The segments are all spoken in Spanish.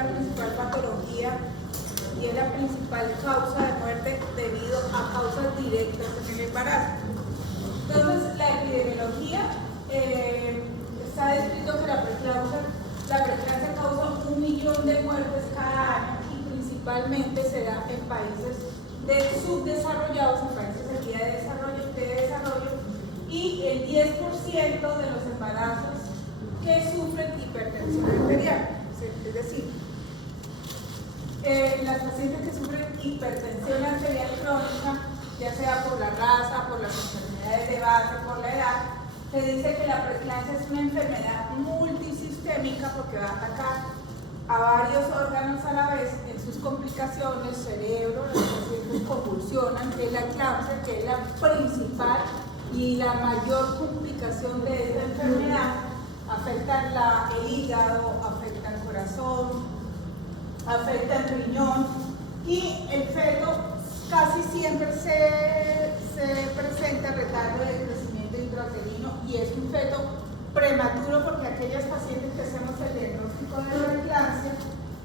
la principal patología y es la principal causa de muerte debido a causas directas en el embarazo. Entonces, la epidemiología está descrito que la preeclampsia causa 1 millón de muertes cada año y principalmente se da en países subdesarrollados, en países en vía de desarrollo, y el 10% de los embarazos que sufren hipertensión arterial. Es decir, las pacientes que sufren hipertensión arterial crónica, ya sea por la raza, por las enfermedades de base, por la edad, se dice que la preeclampsia es una enfermedad multisistémica porque va a atacar a varios órganos a la vez en sus complicaciones, cerebro, los pacientes convulsionan, que es la eclampsia, que es la principal y la mayor complicación de esta enfermedad. Afecta el hígado, afecta el corazón, afecta el riñón y el feto casi siempre se presenta retardo de crecimiento intrauterino y es un feto prematuro porque aquellas pacientes que hacemos el diagnóstico de preeclampsia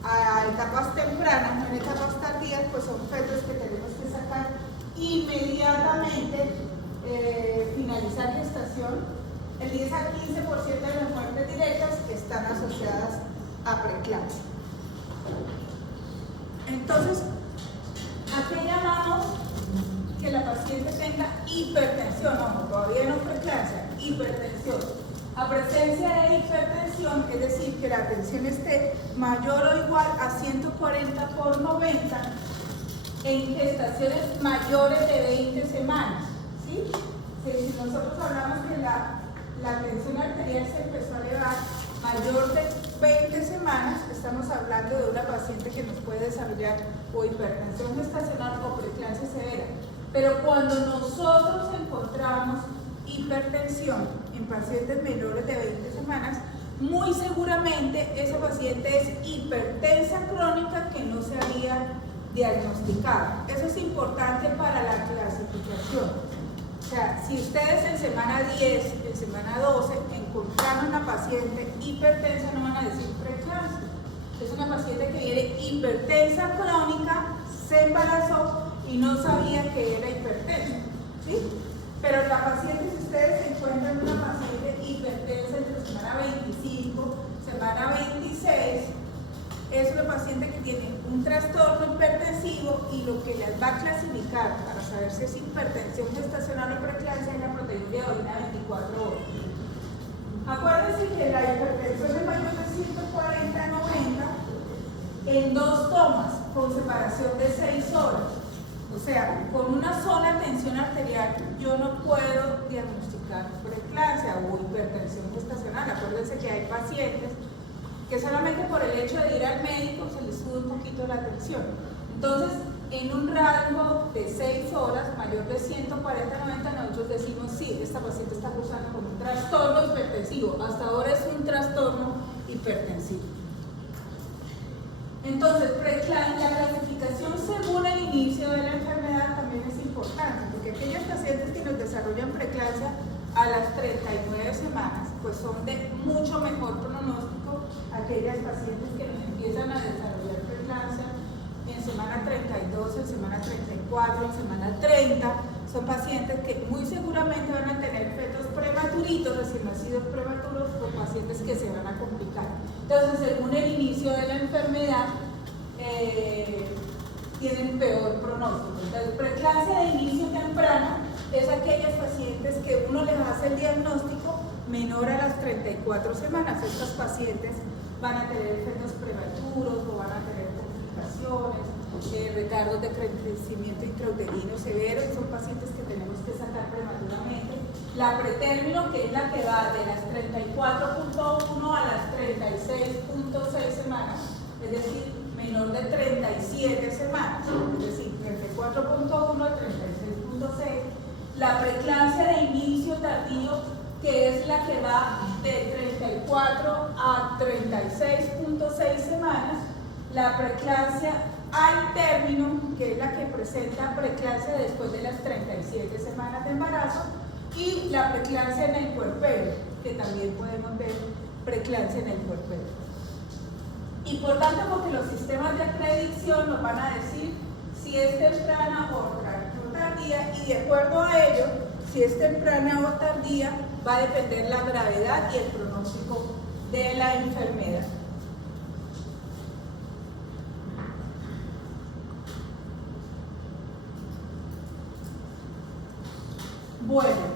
a etapas tempranas, no en etapas tardías, pues son fetos que tenemos que sacar inmediatamente, finalizar gestación. El 10 al 15% de las muertes directas están asociadas a preeclampsia. Entonces, ¿a qué llamamos que la paciente tenga hipertensión? No, todavía no preeclampsia, hipertensión. A presencia de hipertensión, es decir, que la tensión esté mayor o igual a 140/90 en gestaciones mayores de 20 semanas. ¿Sí? Si nosotros hablamos que la tensión arterial se empezó a elevar mayor de 20 semanas, estamos hablando de una paciente que nos puede desarrollar o hipertensión gestacional o preeclampsia severa. Pero cuando nosotros encontramos hipertensión en pacientes menores de 20 semanas, muy seguramente esa paciente es hipertensa crónica que no se había diagnosticado. Eso es importante para la clasificación. O sea, si ustedes en semana 10, en semana 12 encontraron una paciente hipertensa, no van a decir preeclampsia. Es una paciente que viene hipertensa crónica, se embarazó y no sabía que era hipertensa. ¿Sí? Pero la paciente, si ustedes encuentran una paciente hipertensa entre semana 25, semana 26, es una paciente que tiene un trastorno hipertensivo y lo que les va a clasificar para saber si es hipertensión gestacional o preeclampsia es la proteinuria de orina 24 horas. Acuérdense que la hipertensión es mayor de 140/90 en 2 tomas con separación de 6 horas. O sea, con una sola tensión arterial yo no puedo diagnosticar preeclampsia o hipertensión gestacional. Acuérdense que hay pacientes que solamente por el hecho de ir al médico se les sube un poquito la tensión. Entonces, en un rango de 6 horas, mayor de 140/90, nosotros decimos, sí, esta paciente está cursando con un trastorno hipertensivo. Hasta ahora es un trastorno hipertensivo. Entonces, la clasificación según el inicio de la enfermedad también es importante, porque aquellas pacientes que nos desarrollan preeclampsia a las 39 semanas, pues son de mucho mejor pronóstico. Aquellas pacientes que nos empiezan a desarrollar preeclampsia en semana 32, en semana 34, en semana 30, son pacientes que muy seguramente van a tener fetos prematuritos, recién nacidos prematuros, o pacientes que se van a complicar. Entonces, según el inicio de la enfermedad, tienen peor pronóstico. Entonces, preeclampsia de inicio temprano es aquellas pacientes que uno les hace el diagnóstico menor a las 34 semanas. Estas pacientes van a tener fetos prematuros o van a tener complicaciones, retardos de crecimiento intrauterino severo, y son pacientes que tenemos que sacar prematuramente. La pretérmino, que es la que va de las 34.1 a las 36.6 semanas, es decir, menor de 37 semanas, es decir, 34.1 a 36.6. La preeclampsia de inicio tardío, que es la que va de 34 a 36.6 semanas. La preeclampsia al término, que es la que presenta preeclampsia después de las 37 semanas de embarazo. Y la preeclampsia en el puerperio, que también podemos ver preeclampsia en el puerperio. Importante porque los sistemas de predicción nos van a decir si es temprana o tardía, y de acuerdo a ello, si es temprana o tardía, va a depender la gravedad y el pronóstico de la enfermedad. Bueno,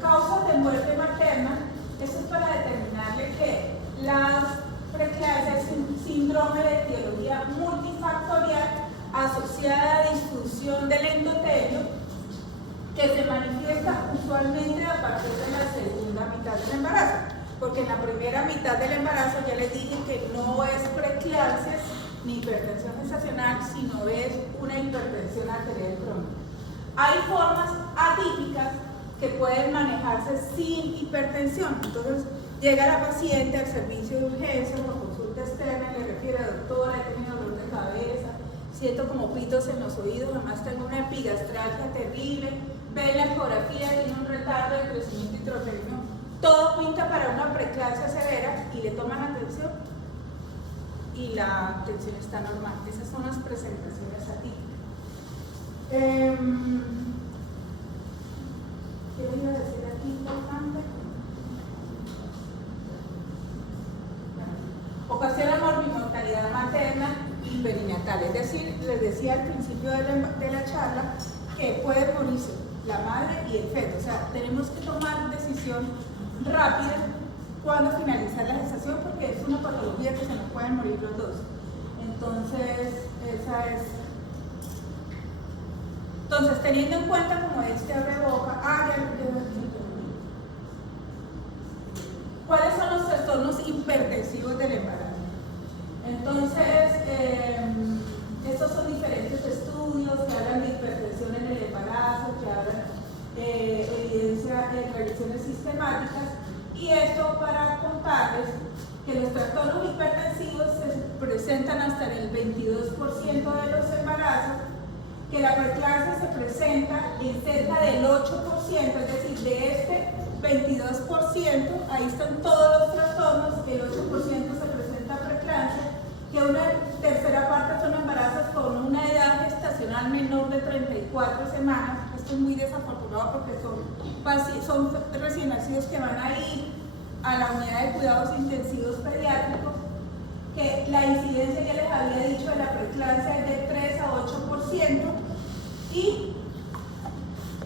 causas de muerte materna. Esto es para determinarle que las preeclampsia es un síndrome de etiología multifactorial asociada a disfunción del endotelio que se manifiesta usualmente a partir de la segunda mitad del embarazo, porque en la primera mitad del embarazo ya les dije que no es preeclampsia ni hipertensión gestacional, sino es una hipertensión arterial crónica. Hay formas atípicas que pueden manejarse sin hipertensión. Entonces llega la paciente al servicio de urgencias o consulta externa y le refiere: doctora, he tenido dolor de cabeza, siento como pitos en los oídos, además tengo una epigastralgia terrible, ve la ecografía, tiene un retardo de crecimiento intrauterino, todo pinta para una preeclampsia severa, y le toman atención y la tensión está normal. Esas son las presentaciones atípicas. ¿Qué les iba a decir aquí importante? Ocasiona morbimortalidad materna y perinatal, es decir, les decía al principio de la charla que puede morirse la madre y el feto. O sea, tenemos que tomar decisión rápida cuando finalizar la gestación, porque es una patología que se nos pueden morir los dos. Entonces, esa es. Entonces, teniendo en cuenta como este abre boca, ¿cuáles son los trastornos hipertensivos del embarazo? Entonces, estos son diferentes estudios que hablan de hipertensión en el embarazo, que hablan evidencia de revisiones sistemáticas, y esto para contarles que los trastornos hipertensivos se presentan hasta en el 22% de los embarazos, que la preeclampsia se presenta en cerca del 8%, es decir, de este 22%, ahí están todos los trastornos, el 8% se presenta preeclampsia, que una tercera parte son embarazos con una edad gestacional menor de 34 semanas. Esto es muy desafortunado porque son recién nacidos que van a ir a la unidad de cuidados intensivos pediátricos, que la incidencia, ya les había dicho, de la preeclampsia es de 3 a 8%, y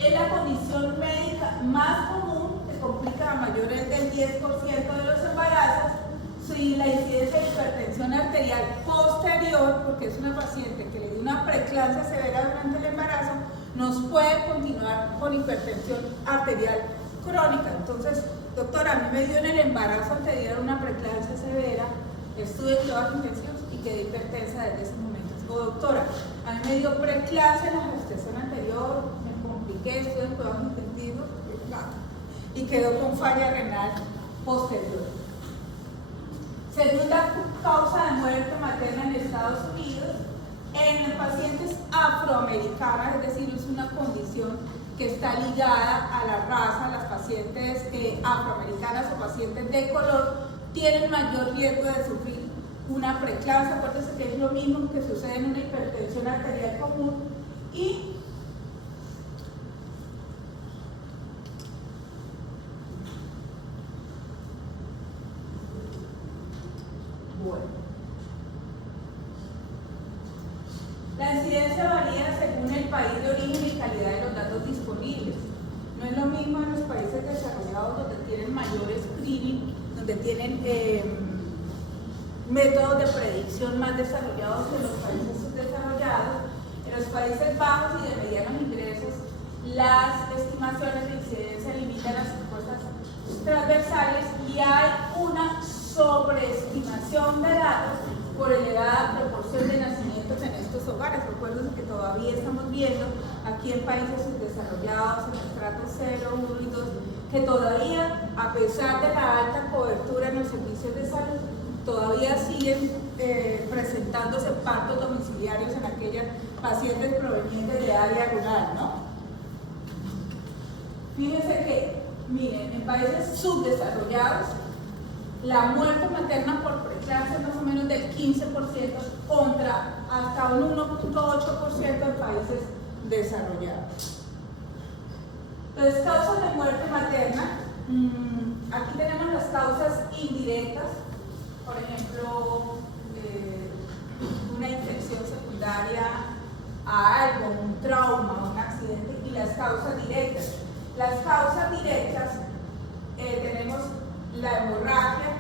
es la condición médica más común que complica a mayores del 10% de los embarazos. Si la incidencia de hipertensión arterial posterior, porque es una paciente que le dio una preeclampsia severa durante el embarazo, nos puede continuar con hipertensión arterial crónica. Entonces, doctora, a mí me dio en el embarazo anterior una preeclampsia severa, estuve en cuidados intensivos y quedé hipertensa desde ese momento. O doctora, a mí me dio preeclampsia en la gestación anterior, me compliqué, estuve en cuidados intensivos y quedó con falla renal posterior. Segunda causa de muerte materna en Estados Unidos, en pacientes afroamericanas, es decir, es una condición que está ligada a la raza. Las pacientes afroamericanas o pacientes de color tienen mayor riesgo de sufrir una preeclampsia. Acuérdense que es lo mismo que sucede en una hipertensión arterial común. Y bueno, la incidencia varía según el país de origen y calidad de los datos disponibles. No es lo mismo en los países desarrollados, donde tienen mayor screening, donde tienen métodos de predicción más desarrollados que en los países subdesarrollados. En los Países Bajos y de medianos ingresos, las estimaciones de incidencia limitan las encuestas transversales y hay una sobreestimación de datos por elevada proporción de nacimientos en estos hogares. Recuerden que todavía estamos viendo aquí en países subdesarrollados, en estratos 0, 1 y 2, que todavía, a pesar de la alta cobertura en los servicios de salud, todavía siguen presentándose partos domiciliarios en aquellas pacientes provenientes de área rural, ¿no? Fíjense que, miren, en países subdesarrollados, la muerte materna por preeclampsia es más o menos del 15% contra hasta un 1.8% en países desarrollados. Entonces, causas de muerte materna. Aquí tenemos las causas indirectas, por ejemplo, una infección secundaria a algo, un trauma, un accidente, y las causas directas. Las causas directas tenemos la hemorragia,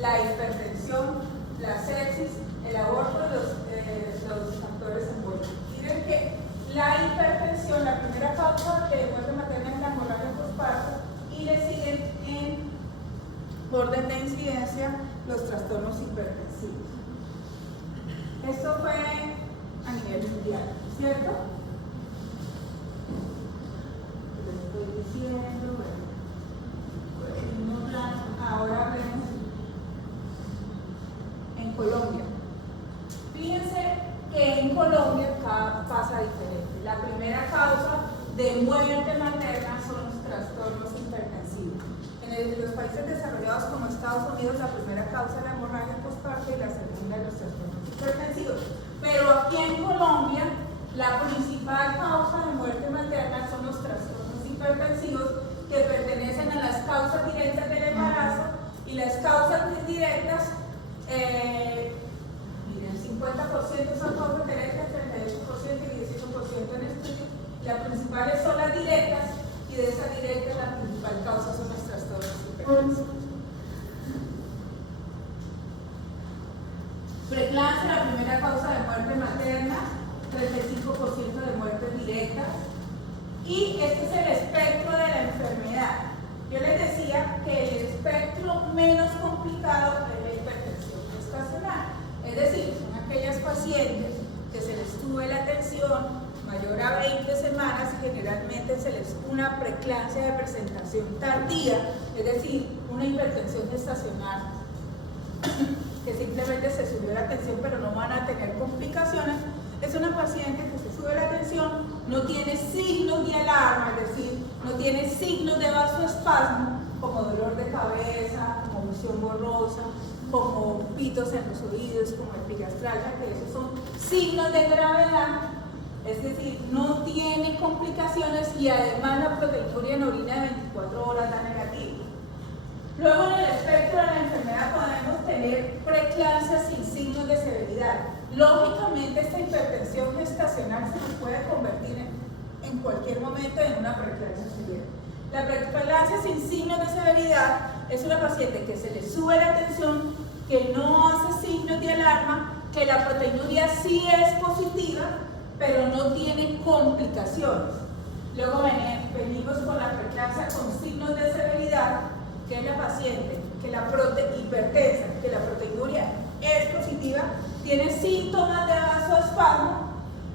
la hipertensión, la sepsis, el aborto, los factores envueltos. Miren que la hipertensión, la primera causa de muerte materna es la hemorragia postparto, y le siguen en orden de incidencia los trastornos hipertensivos. Esto fue a nivel mundial, ¿cierto? Les estoy diciendo, ahora vemos en Colombia. Fíjense que en Colombia pasa diferente. La primera causa de muerte materna son los trastornos hipertensivos. En los países desarrollados como Estados Unidos, la primera causa es la hemorragia postparto y la segunda los trastornos hipertensivos. Pero aquí en Colombia, la principal causa de muerte materna son los trastornos hipertensivos, que pertenecen a las causas directas del embarazo, y las causas indirectas, miren, 50% son causas directas, 38% y 18% en estudio. Las principales son las directas, y de esas directas la principal causa son los trastornos hipertensivos. Preeclampsia, la primera causa de muerte materna, 35% de muertes directas. Y este es el espectro de la enfermedad. Yo les decía que el espectro menos complicado es la hipertensión gestacional. Es decir, son aquellas pacientes que se les sube la tensión mayor a 20 semanas, y generalmente se les una preeclampsia de presentación tardía, es decir, una hipertensión gestacional que simplemente se subió la tensión pero no van a tener complicaciones. Es una paciente que se sube la tensión, no tiene signos de alarma, es decir, no tiene signos de vasoespasmo, como dolor de cabeza, como visión borrosa, como pitos en los oídos, como epigastralgia, que esos son signos de gravedad, es decir, no tiene complicaciones, y además la proteinuria en orina de 24 horas da negativo. Luego, en el espectro de la enfermedad podemos tener preeclampsia sin signos de severidad. Lógicamente, esta hipertensión gestacional se nos puede convertir en cualquier momento en una preeclampsia severa. La preeclampsia sin signos de severidad es una paciente que se le sube la tensión, que no hace signos de alarma, que la proteinuria sí es positiva, pero no tiene complicaciones. Luego venimos con la preeclampsia con signos de severidad, que es la paciente que la hipertensa, que la proteinuria es positiva, tiene síntomas de vasoespasmo,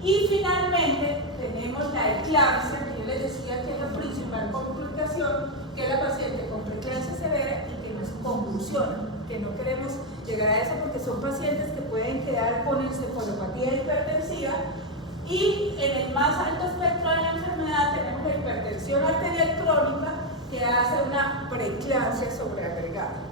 y finalmente tenemos la eclampsia, que yo les decía que es la principal complicación, que es la paciente con preeclampsia severa y que nos convulsiona, que no queremos llegar a eso porque son pacientes que pueden quedar con encefalopatía hipertensiva. Y en el más alto espectro de la enfermedad tenemos la hipertensión arterial crónica, que hace una preeclampsia sobreagregada.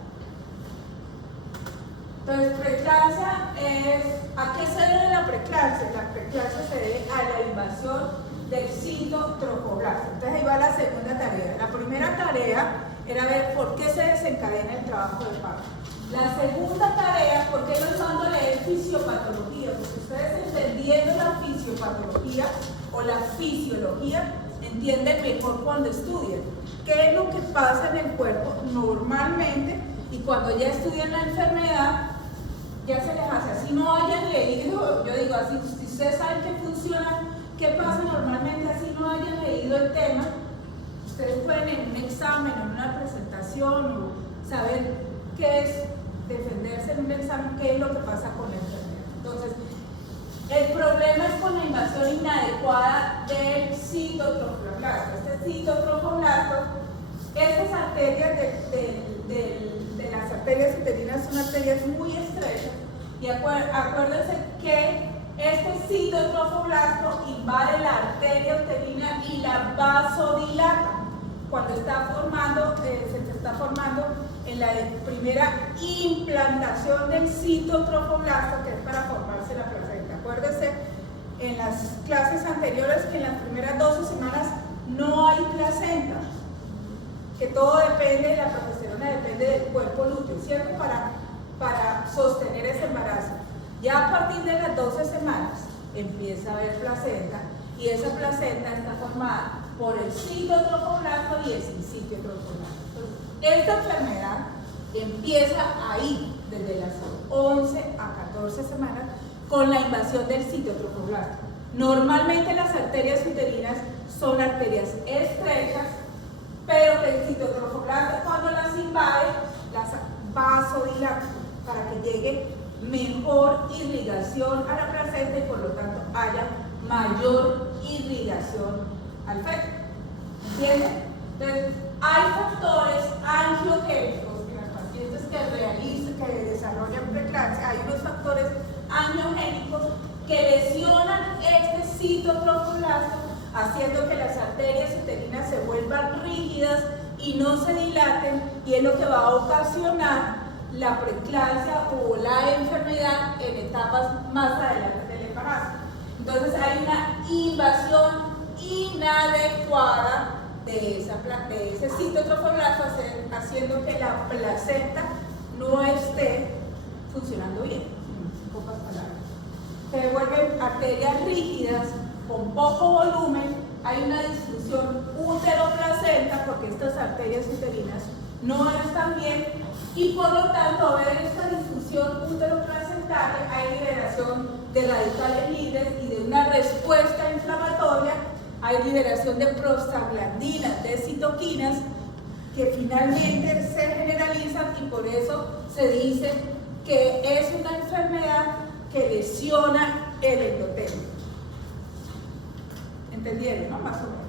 Entonces, preeclampsia es, ¿a qué se debe la preeclampsia? La preeclampsia se debe a la invasión del citotrofoblasto. Entonces ahí va la segunda tarea. La primera tarea era ver por qué se desencadena el trabajo de parto. La segunda tarea, ¿por qué nos mando a leer fisiopatología? Porque ustedes, entendiendo la fisiopatología o la fisiología, entienden mejor cuando estudian qué es lo que pasa en el cuerpo normalmente, y cuando ya estudian la enfermedad ya se les hace. Así no hayan leído, yo digo así, si ustedes saben qué funciona, qué pasa normalmente, así no hayan leído el tema, ustedes pueden en un examen, en una presentación, o saber qué es defenderse en un examen, qué es lo que pasa con la enfermedad. Entonces, el problema es con la invasión inadecuada del citotrofoblasto. Este citotrofoblasto, estas arterias de las arterias uterinas son arterias muy estrechas, y acuérdense que este citotrofoblasto invade la arteria uterina y la vasodilata. Cuando está formando, se está formando en la primera implantación del citotrofoblasto, que es para formarse la placenta. Acuérdense en las clases anteriores que en las primeras 12 semanas no hay placenta, que todo depende de la progesterona, depende del cuerpo lúteo, ¿cierto? Para sostener ese embarazo. Ya a partir de las 12 semanas empieza a haber placenta, y esa placenta está formada por el citotrofoblasto y el sincitiotrofoblasto. Esta enfermedad empieza ahí, desde las 11 a 14 semanas, con la invasión del citotrofoblasto. Normalmente las arterias uterinas son arterias estrechas, pero el citotrofoblasto, cuando las invade, las vasodilata para que llegue mejor irrigación a la placenta y por lo tanto haya mayor irrigación al feto. ¿Entienden? Entonces, hay factores angiogénicos en las pacientes que desarrollan preeclampsia. Hay unos factores angiogénicos que lesionan este citotrofoblasto, haciendo que las arterias uterinas se vuelvan rígidas y no se dilaten, y es lo que va a ocasionar la preeclampsia o la enfermedad en etapas más adelante del embarazo. Entonces hay una invasión inadecuada de ese citotrofoblasto, haciendo que la placenta no esté funcionando bien, en pocas palabras. Se vuelven arterias rígidas con poco volumen, hay una disfunción útero-placenta porque estas arterias uterinas no están bien, y por lo tanto, al haber esta disfunción útero-placentaria, hay liberación de radicales libres y de una respuesta inflamatoria, hay liberación de prostaglandinas, de citoquinas, que finalmente se generalizan, y por eso se dice que es una enfermedad que lesiona el endotelio. ¿Entendieron, no? Más o menos.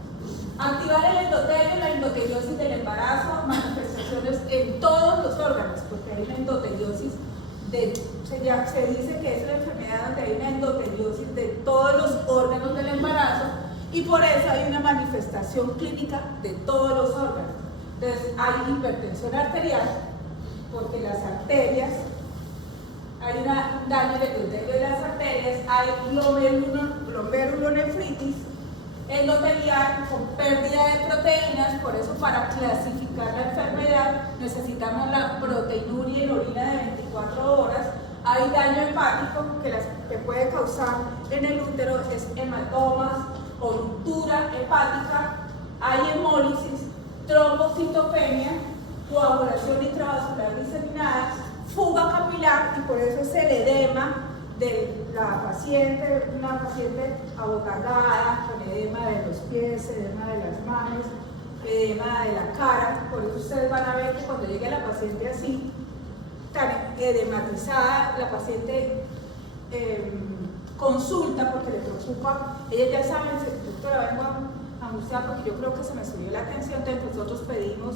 Activar el endotelio, la endoteliosis del embarazo, manifestaciones en todos los órganos, porque hay una endoteliosis se dice que es una enfermedad donde hay una endoteliosis de todos los órganos del embarazo, y por eso hay una manifestación clínica de todos los órganos. Entonces hay hipertensión arterial, porque las arterias, hay un daño del endotelio de las arterias, hay glomerulonefritis endotelial con pérdida de proteínas. Por eso, para clasificar la enfermedad necesitamos la proteinuria en orina de 24 horas. Hay daño hepático que puede causar en el útero, es hematomas o ruptura hepática. Hay hemólisis, trombocitopenia, coagulación intravascular diseminada, fuga capilar, y por eso es el edema de la paciente, una paciente abotargada, con edema de los pies, edema de las manos, edema de la cara. Por eso ustedes van a ver que cuando llegue la paciente así, tan edematizada, la paciente consulta porque le preocupa. Ella ya sabe, doctora, vengo angustiada porque yo creo que se me subió la tensión. Entonces nosotros pedimos,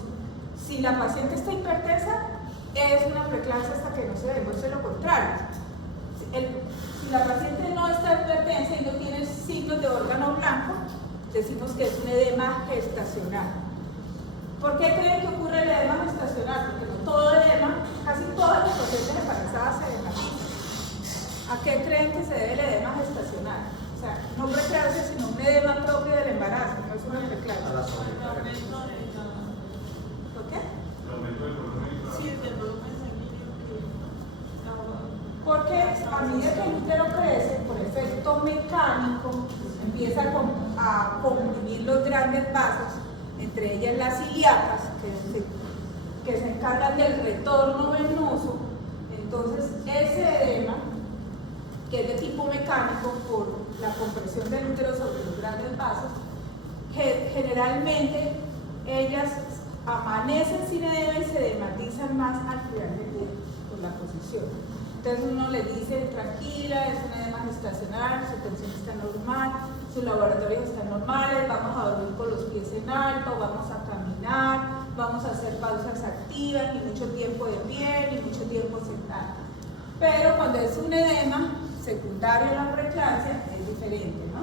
si la paciente está hipertensa, es una preeclampsia hasta que no se demuestre lo contrario. Si la paciente no está hipertensa y no tiene signos de órgano blanco, decimos que es un edema gestacional. ¿Por qué creen que ocurre el edema gestacional? Porque no todo edema, casi todas las pacientes embarazadas se edematizan. ¿A qué creen que se debe el edema gestacional? O sea, no preeclampsia, sino un edema propio del embarazo, no es una preeclampsia. ¿Por qué? Sí, el volumen sanguíneo. Porque a medida que el útero crece, por efecto mecánico, empieza a comprimir los grandes vasos, entre ellas las ilíacas, que se encargan del retorno venoso. Entonces, ese edema, que es de tipo mecánico por la compresión del útero sobre los grandes vasos, generalmente ellas amanecen sin edema y se edematizan más al final del día por la posición. Entonces uno le dice, tranquila, es un edema gestacional, su tensión está normal, sus laboratorios están normales, vamos a dormir con los pies en alto, vamos a caminar, vamos a hacer pausas activas, ni mucho tiempo de pie, ni mucho tiempo sentado. Pero cuando es un edema secundario a la preeclampsia, es diferente, ¿no?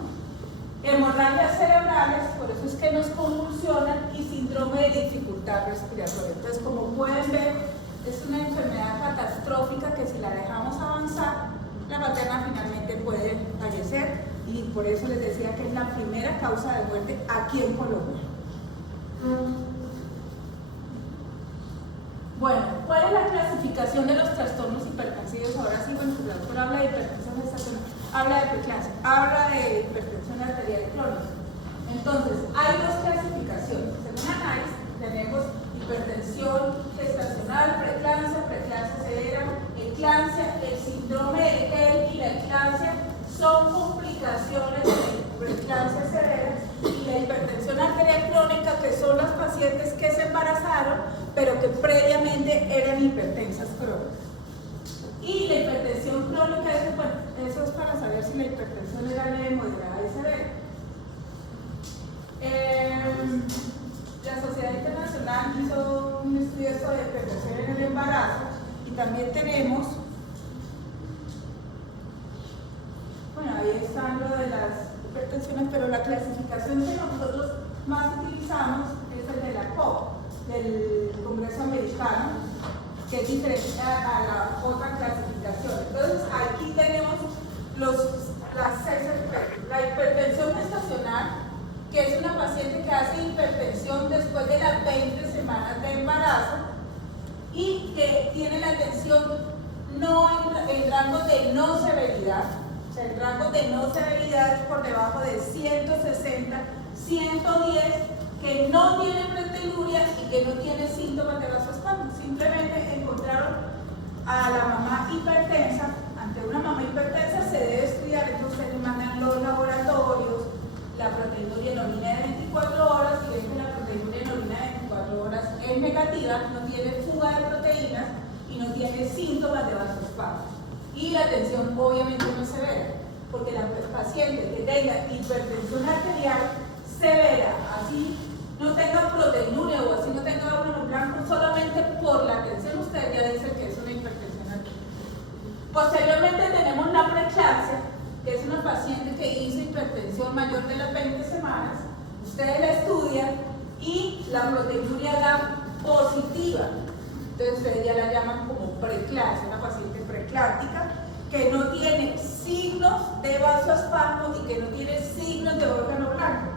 Hemorragias cerebrales, por eso es que nos convulsionan, y síndrome de dificultad respiratoria. Entonces, como pueden ver, es una enfermedad catastrófica que si la dejamos avanzar, la materna finalmente puede fallecer, y por eso les decía que es la primera causa de muerte aquí en Colombia. Bueno, ¿cuál es la clasificación de los trastornos hipertensivos? Ahora sí, bueno, la doctora habla de hipertensión gestacional, habla de preeclampsia, habla de hipertensión arterial crónica. Entonces, hay dos clasificaciones. Según análisis, tenemos hipertensión gestacional, preeclampsia, preeclampsia severa, eclampsia, el síndrome de Hell y la eclampsia son complicaciones de preeclampsia severa, y la hipertensión arterial crónica, que son las pacientes que se embarazaron pero que previamente eran hipertensas crónicas. Y la hipertensión crónica, eso es para saber si la hipertensión era leve, moderada y severa. La Sociedad Internacional hizo un estudio sobre hipertensión en el embarazo, y también tenemos, bueno, ahí están lo de las hipertensiones, pero la clasificación que nosotros más utilizamos es el de la COP, del Congreso Americano, que es diferente a la otra clasificación. Entonces, aquí tenemos las 6 aspectos. La hipertensión gestacional, que es una paciente que hace hipertensión después de las 20 semanas de embarazo y que tiene la tensión no en rango de no severidad. O sea, el rango de no severidad es por debajo de 160, 110, que no tiene preteluria y que no tiene síntomas de vasoespasmo. Simplemente encontraron a la mamá hipertensa. Ante una mamá hipertensa se debe estudiar, entonces le mandan los laboratorios, la proteinuria en orina de 24 horas, y ven que la proteinuria en orina de 24 horas es negativa, no tiene fuga de proteínas y no tiene síntomas de vasoespasmo. Y la tensión obviamente no es severa, porque la paciente que tenga hipertensión arterial severa, así no tenga proteinuria o así no tenga glóbulos blancos, solamente por la tensión usted ya dice que es una hipertensión arterial. Posteriormente tenemos la preeclampsia, que es una paciente que hizo hipertensión mayor de las 20 semanas, ustedes la estudian y la proteinuria da positiva, entonces ustedes ya la llaman como preeclampsia, una paciente preeclámptica que no tiene signos de vasoespasmo y que no tiene signos de órgano blanco.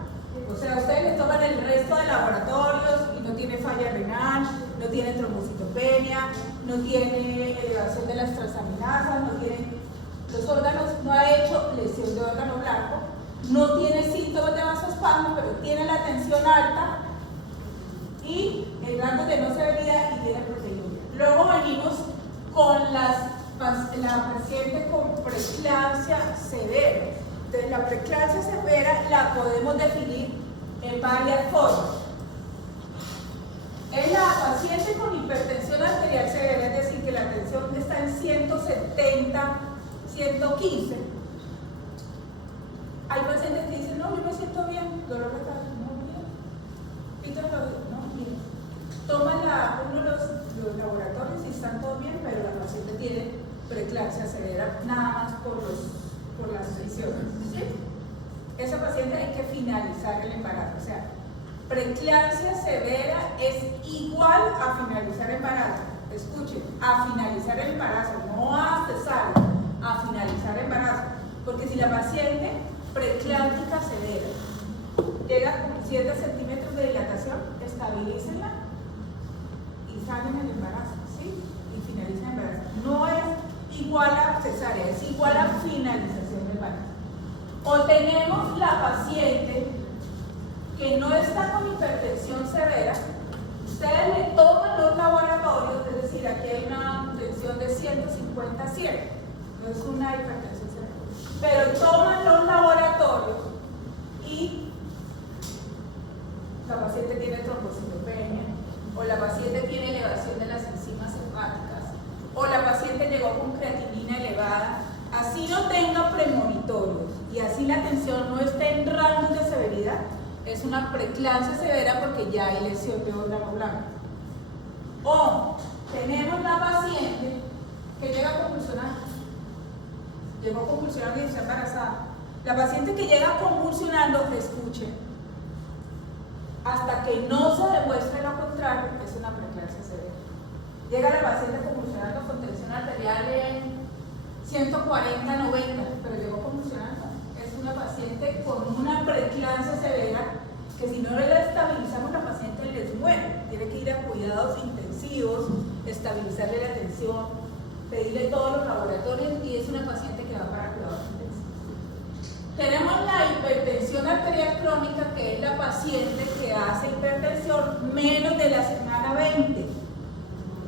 O sea, ustedes le toman el resto de laboratorios y no tiene falla renal, no tiene trombocitopenia, no tiene elevación de las transaminasas, no tiene los órganos, no ha hecho lesión de órgano blanco, no tiene síntomas de vasoespasmo, pero tiene la tensión alta y el rango de no severidad y tiene proteinuria. Luego venimos con la paciente con preeclampsia severa. Entonces, la preeclampsia severa la podemos definir en varias formas. Es la paciente con hipertensión arterial severa, es decir, que la tensión está en 170, 115. Hay pacientes que dicen, no, yo me siento bien, dolor de cabeza, no, bien. No, bien. Toman uno de los laboratorios y están todos bien, pero la paciente tiene preeclampsia severa nada más por las lesiones. ¿Sí? Esa paciente hay que finalizar el embarazo. O sea, preeclampsia severa es igual a finalizar el embarazo. Escuchen, a finalizar el embarazo, no a cesar, a finalizar el embarazo. Porque si la paciente preeclámptica severa llega con 7 centímetros de dilatación, estabilícenla y salen el embarazo, ¿sí? Y finalicen el embarazo. No es igual a cesárea, es igual a finalización del embarazo. O tenemos la paciente que no está con hipertensión severa, ustedes le toman los laboratorios, es decir, aquí hay una tensión de 150 a 100, no es una hipertensión severa, pero toman los laboratorios y la paciente tiene trombocitopenia, o la paciente tiene elevación de las enzimas hepáticas, o la paciente llegó con creatinina elevada, así no tenga premonitorios y así la tensión no esté en rangos de severidad, es una preeclampsia severa porque ya hay lesión de órgano blanco. O tenemos la paciente que llega convulsionando, llegó convulsionando y está embarazada. La paciente que llega convulsionando, escuchen, hasta que no se demuestre lo contrario, es una preeclampsia severa. Llega la paciente convulsionando con tensión arterial en 140/90, pero llegó convulsionando. Es una paciente con una preeclampsia severa que si no la estabilizamos la paciente les muere. Tiene que ir a cuidados intensivos, estabilizarle la tensión, pedirle todos los laboratorios y es una paciente que va para cuidados intensivos. Tenemos la hipertensión arterial crónica, que es la paciente que hace hipertensión menos de la semana 20.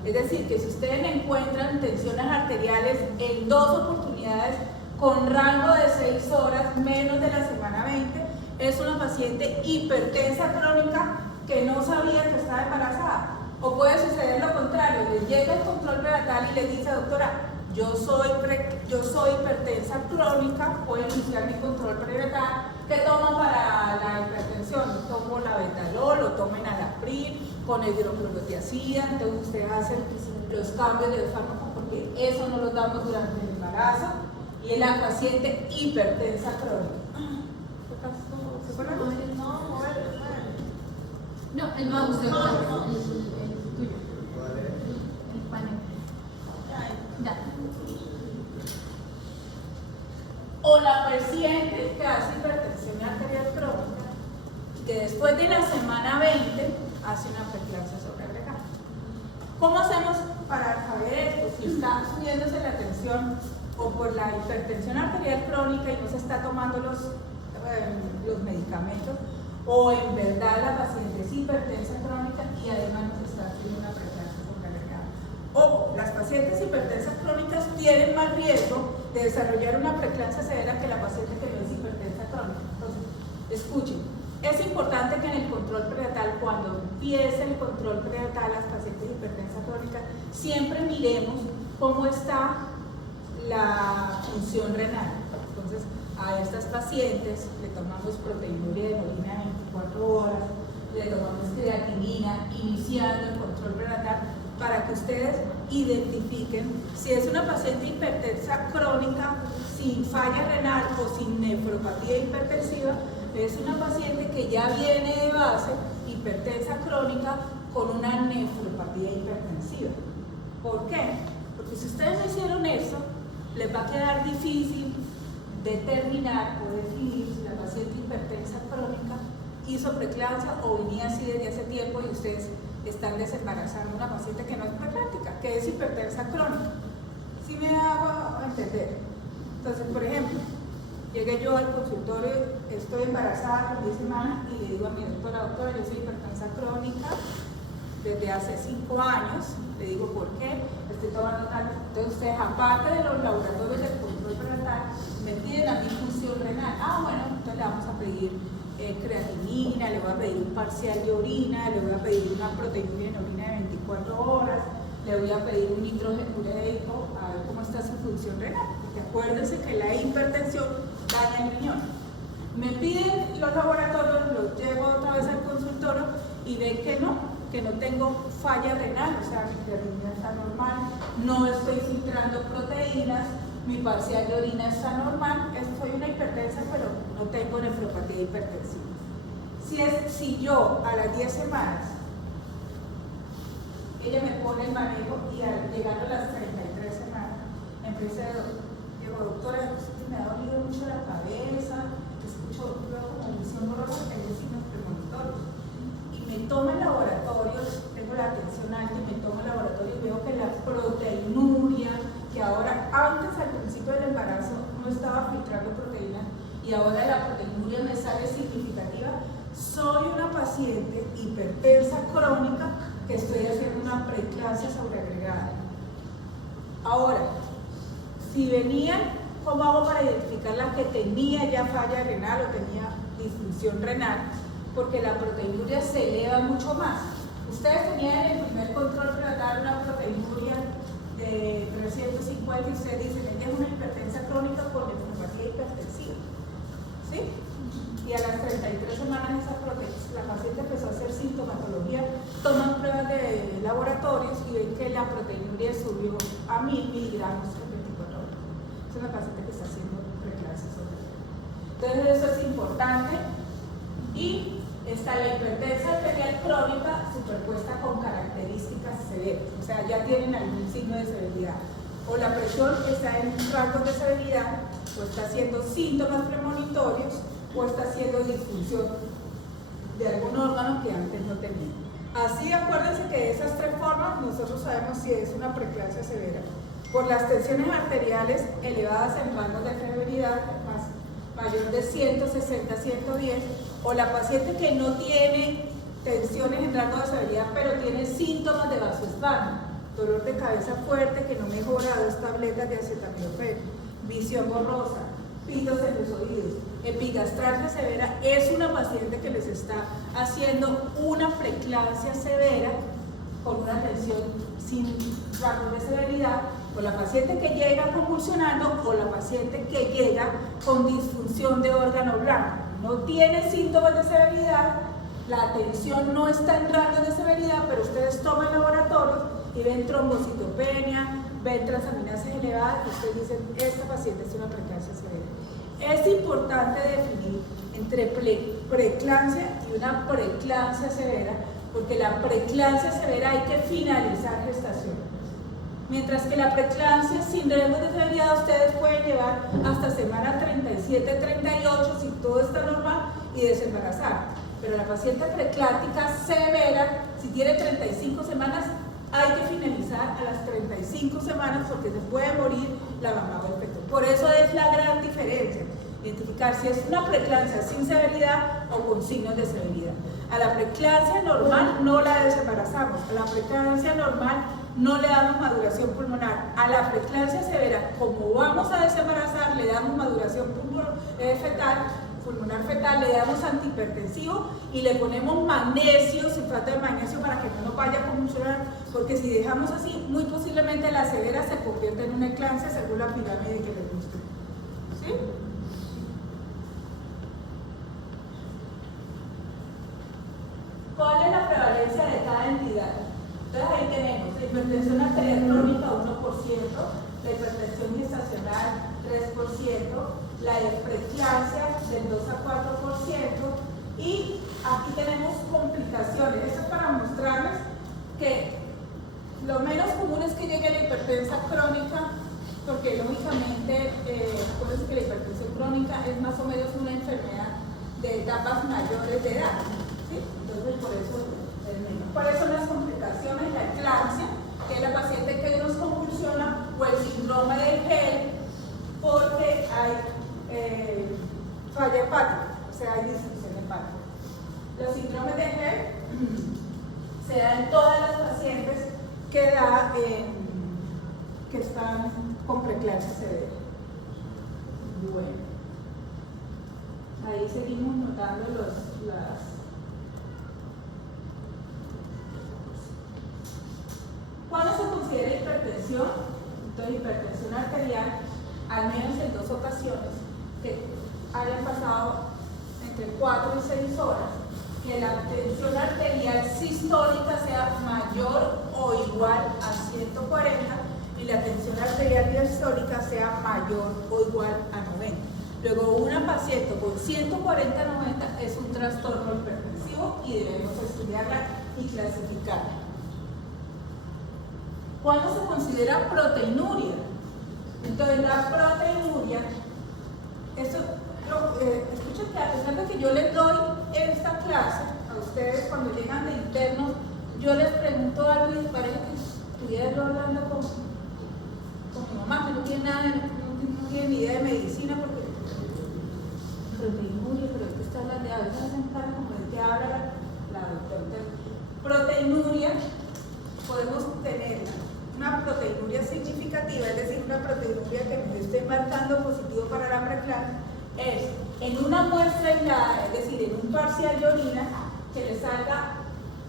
Es decir, que si ustedes encuentran tensiones arteriales en 2 oportunidades con rango de 6 horas menos de la semana 20, es una paciente hipertensa crónica que no sabía que estaba embarazada. O puede suceder lo contrario, les llega el control prenatal y les dice, doctora, yo soy hipertensa crónica, voy a iniciar mi control prenatal. ¿Qué toman para la hipertensión? Tomo la betalol, o tomen enalapril con el hidroclorotiazida. Entonces ustedes hacen los cambios de fármaco porque eso no lo damos durante el embarazo. Y es la paciente hipertensa crónica. ¿Se acuerdan? No, el mouse, el tuyo. El panel. Ya. O la paciente que hace hipertensión arterial crónica, que después de la semana 20 hace una preeclampsia sobreagregada. ¿Cómo hacemos para saber esto? Si está subiéndose la tensión o por la hipertensión arterial crónica y no se está tomando los medicamentos, o en verdad la paciente es hipertensa crónica y además nos está haciendo una preeclampsia sobreagregada. O las pacientes hipertensas crónicas tienen más riesgo de desarrollar una preeclampsia severa que la paciente que no es hipertensa crónica. Entonces, escuchen, es importante que en el control prenatal, cuando empiece el control prenatal, las pacientes hipertensas crónicas, siempre miremos cómo está la función renal. Entonces, a estas pacientes le tomamos proteinuria de orina 24 horas, le tomamos creatinina, iniciando el control prenatal para que ustedes identifiquen si es una paciente hipertensa crónica sin falla renal o sin nefropatía hipertensiva. Es una paciente que ya viene de base hipertensa crónica con una nefropatía hipertensiva. ¿Por qué? Porque si ustedes no hicieron eso, les va a quedar difícil determinar o definir si la paciente hipertensa crónica hizo preeclampsia o venía así desde hace tiempo y ustedes están desembarazando una paciente que no es preeclámptica, que es hipertensa crónica. ¿Sí me hago entender? Entonces, por ejemplo, llegué yo al consultorio, estoy embarazada con 10 semanas y le digo a mi doctora, yo soy hipertensa crónica desde hace 5 años. Le digo, ¿por qué? Estoy tomando tal. Entonces ustedes, aparte de los laboratorios del control prenatal, me piden a mi función renal. Bueno, entonces le vamos a pedir creatinina, le voy a pedir un parcial de orina, le voy a pedir una proteína en orina de 24 horas, le voy a pedir un nitrógeno ureico, a ver cómo está su función renal. Porque acuérdense que la hipertensión daña el riñón. Me piden los laboratorios, los llevo otra vez al consultorio y ven que no tengo falla renal, o sea, mi creatinina está normal, no estoy filtrando proteínas, mi parcial de orina está normal, soy una hipertensa, pero no tengo nefropatía hipertensiva. Si yo a las 10 semanas, ella me pone el manejo y llegando a las 33 semanas, digo, doctora, me ha dolido mucho la cabeza, escucho como visión borrosa, tengo signos premonitorios. Y me tomo el laboratorio, tengo la tensión alta y me tomo el laboratorio y veo que la proteinuria, que ahora, antes al principio del embarazo, no estaba filtrando proteínas y ahora la proteinuria me sale significativa, soy una paciente hipertensa crónica que estoy haciendo una preeclampsia sobreagregada. Ahora, si venían, ¿cómo hago para identificar la que tenía ya falla renal o tenía disfunción renal? Porque la proteinuria se eleva mucho más. Ustedes tenían en el primer control prenatal una proteinuria de 350 y ustedes dicen, ella es una hipertensa crónica con nefropatía hipertensiva. ¿Sí? Y a las 33 semanas la paciente empezó a hacer sintomatología, toman pruebas de laboratorios y ven que la proteinuria subió a 1000 miligramos en 24 horas. Es una paciente que está haciendo preeclampsia sobreagregada. Entonces eso es importante. Y está la hipertensión arterial crónica superpuesta con características severas, o sea, ya tienen algún signo de severidad. O la presión está en rangos de severidad, o está haciendo síntomas premonitorios, o está haciendo disfunción de algún órgano que antes no tenía. Así, acuérdense que de esas tres formas nosotros sabemos si es una preeclampsia severa. Por las tensiones arteriales elevadas en rangos de severidad, mayor de 160 a 110, o la paciente que no tiene tensiones en rango de severidad, pero tiene síntomas de vasoespasmo, dolor de cabeza fuerte que no mejora a 2 tabletas de acetaminofén, visión borrosa, pitos en los oídos, epigastralgia severa, es una paciente que les está haciendo una preeclampsia severa con una tensión sin rango de severidad, o la paciente que llega convulsionando, o la paciente que llega con disfunción de órgano blanco. No tiene síntomas de severidad, la tensión no está en rango de severidad, pero ustedes toman laboratorios y ven trombocitopenia, ven transaminases elevadas, y ustedes dicen, esta paciente es una preeclampsia severa. Es importante definir entre preeclampsia y una preeclampsia severa, porque la preeclampsia severa hay que finalizar gestación. Mientras que la preeclampsia sin riesgo de severidad ustedes pueden llevar hasta semana 37, 38 si todo está normal y desembarazar. Pero la paciente preeclámptica severa, si tiene 35 semanas, hay que finalizar a las 35 semanas porque se puede morir la mamá o el feto. Por eso es la gran diferencia, identificar si es una preeclampsia sin severidad o con signos de severidad. A la preeclampsia normal no la desembarazamos, a la preeclampsia normal no le damos maduración pulmonar. A la preeclampsia severa, como vamos a desembarazar, le damos maduración pulmonar fetal, le damos antihipertensivo y le ponemos magnesio, citrato de magnesio para que no nos vaya a convulsionar, porque si dejamos así, muy posiblemente la severa se convierte en una eclampsia según la pirámide que les guste. ¿Sí? ¿Cuál es la prevalencia de cada entidad? Entonces ahí tenemos la hipertensión arterial crónica 1%, la hipertensión gestacional 3%, la preeclampsia del 2 a 4%, y aquí tenemos complicaciones. Esto es para mostrarles que lo menos común es que llegue la hipertensión crónica, porque lógicamente, acuérdense que la hipertensión crónica es más o menos una enfermedad de etapas mayores de edad, ¿sí? Entonces por eso es menos. ¿Cuáles son las complicaciones? La eclampsia, que es la paciente que nos convulsiona, o el síndrome de Gel, porque hay falla hepática, o sea, hay disfunción hepática. Los síndromes de Gel se dan en todas las pacientes que están con preeclampsia severa. Bueno, ahí seguimos notando ¿Cuándo se considera hipertensión? Entonces, hipertensión arterial, al menos en 2 ocasiones, que hayan pasado entre 4 y 6 horas, que la tensión arterial sistólica sea mayor o igual a 140 y la tensión arterial diastólica sea mayor o igual a 90. Luego, una paciente con 140-90 es un trastorno hipertensivo y debemos estudiarla y clasificarla. ¿Cuándo se considera proteinuria? Entonces, la proteinuria, escuchen que a pesar de que yo les doy esta clase a ustedes cuando llegan de internos, yo les pregunto algo y parece que estuviera yo hablando con mi mamá, que no tiene nada, no tiene ni idea de medicina, porque proteinuria, pero ¿qué está hablando? A veces hacen cara como de que habla la doctora. Entonces, proteinuria, podemos tener una proteinuria significativa, es decir, una proteinuria que me esté marcando positivo para la preeclampsia, es en una muestra aislada, es decir, en un parcial de orina, que le salga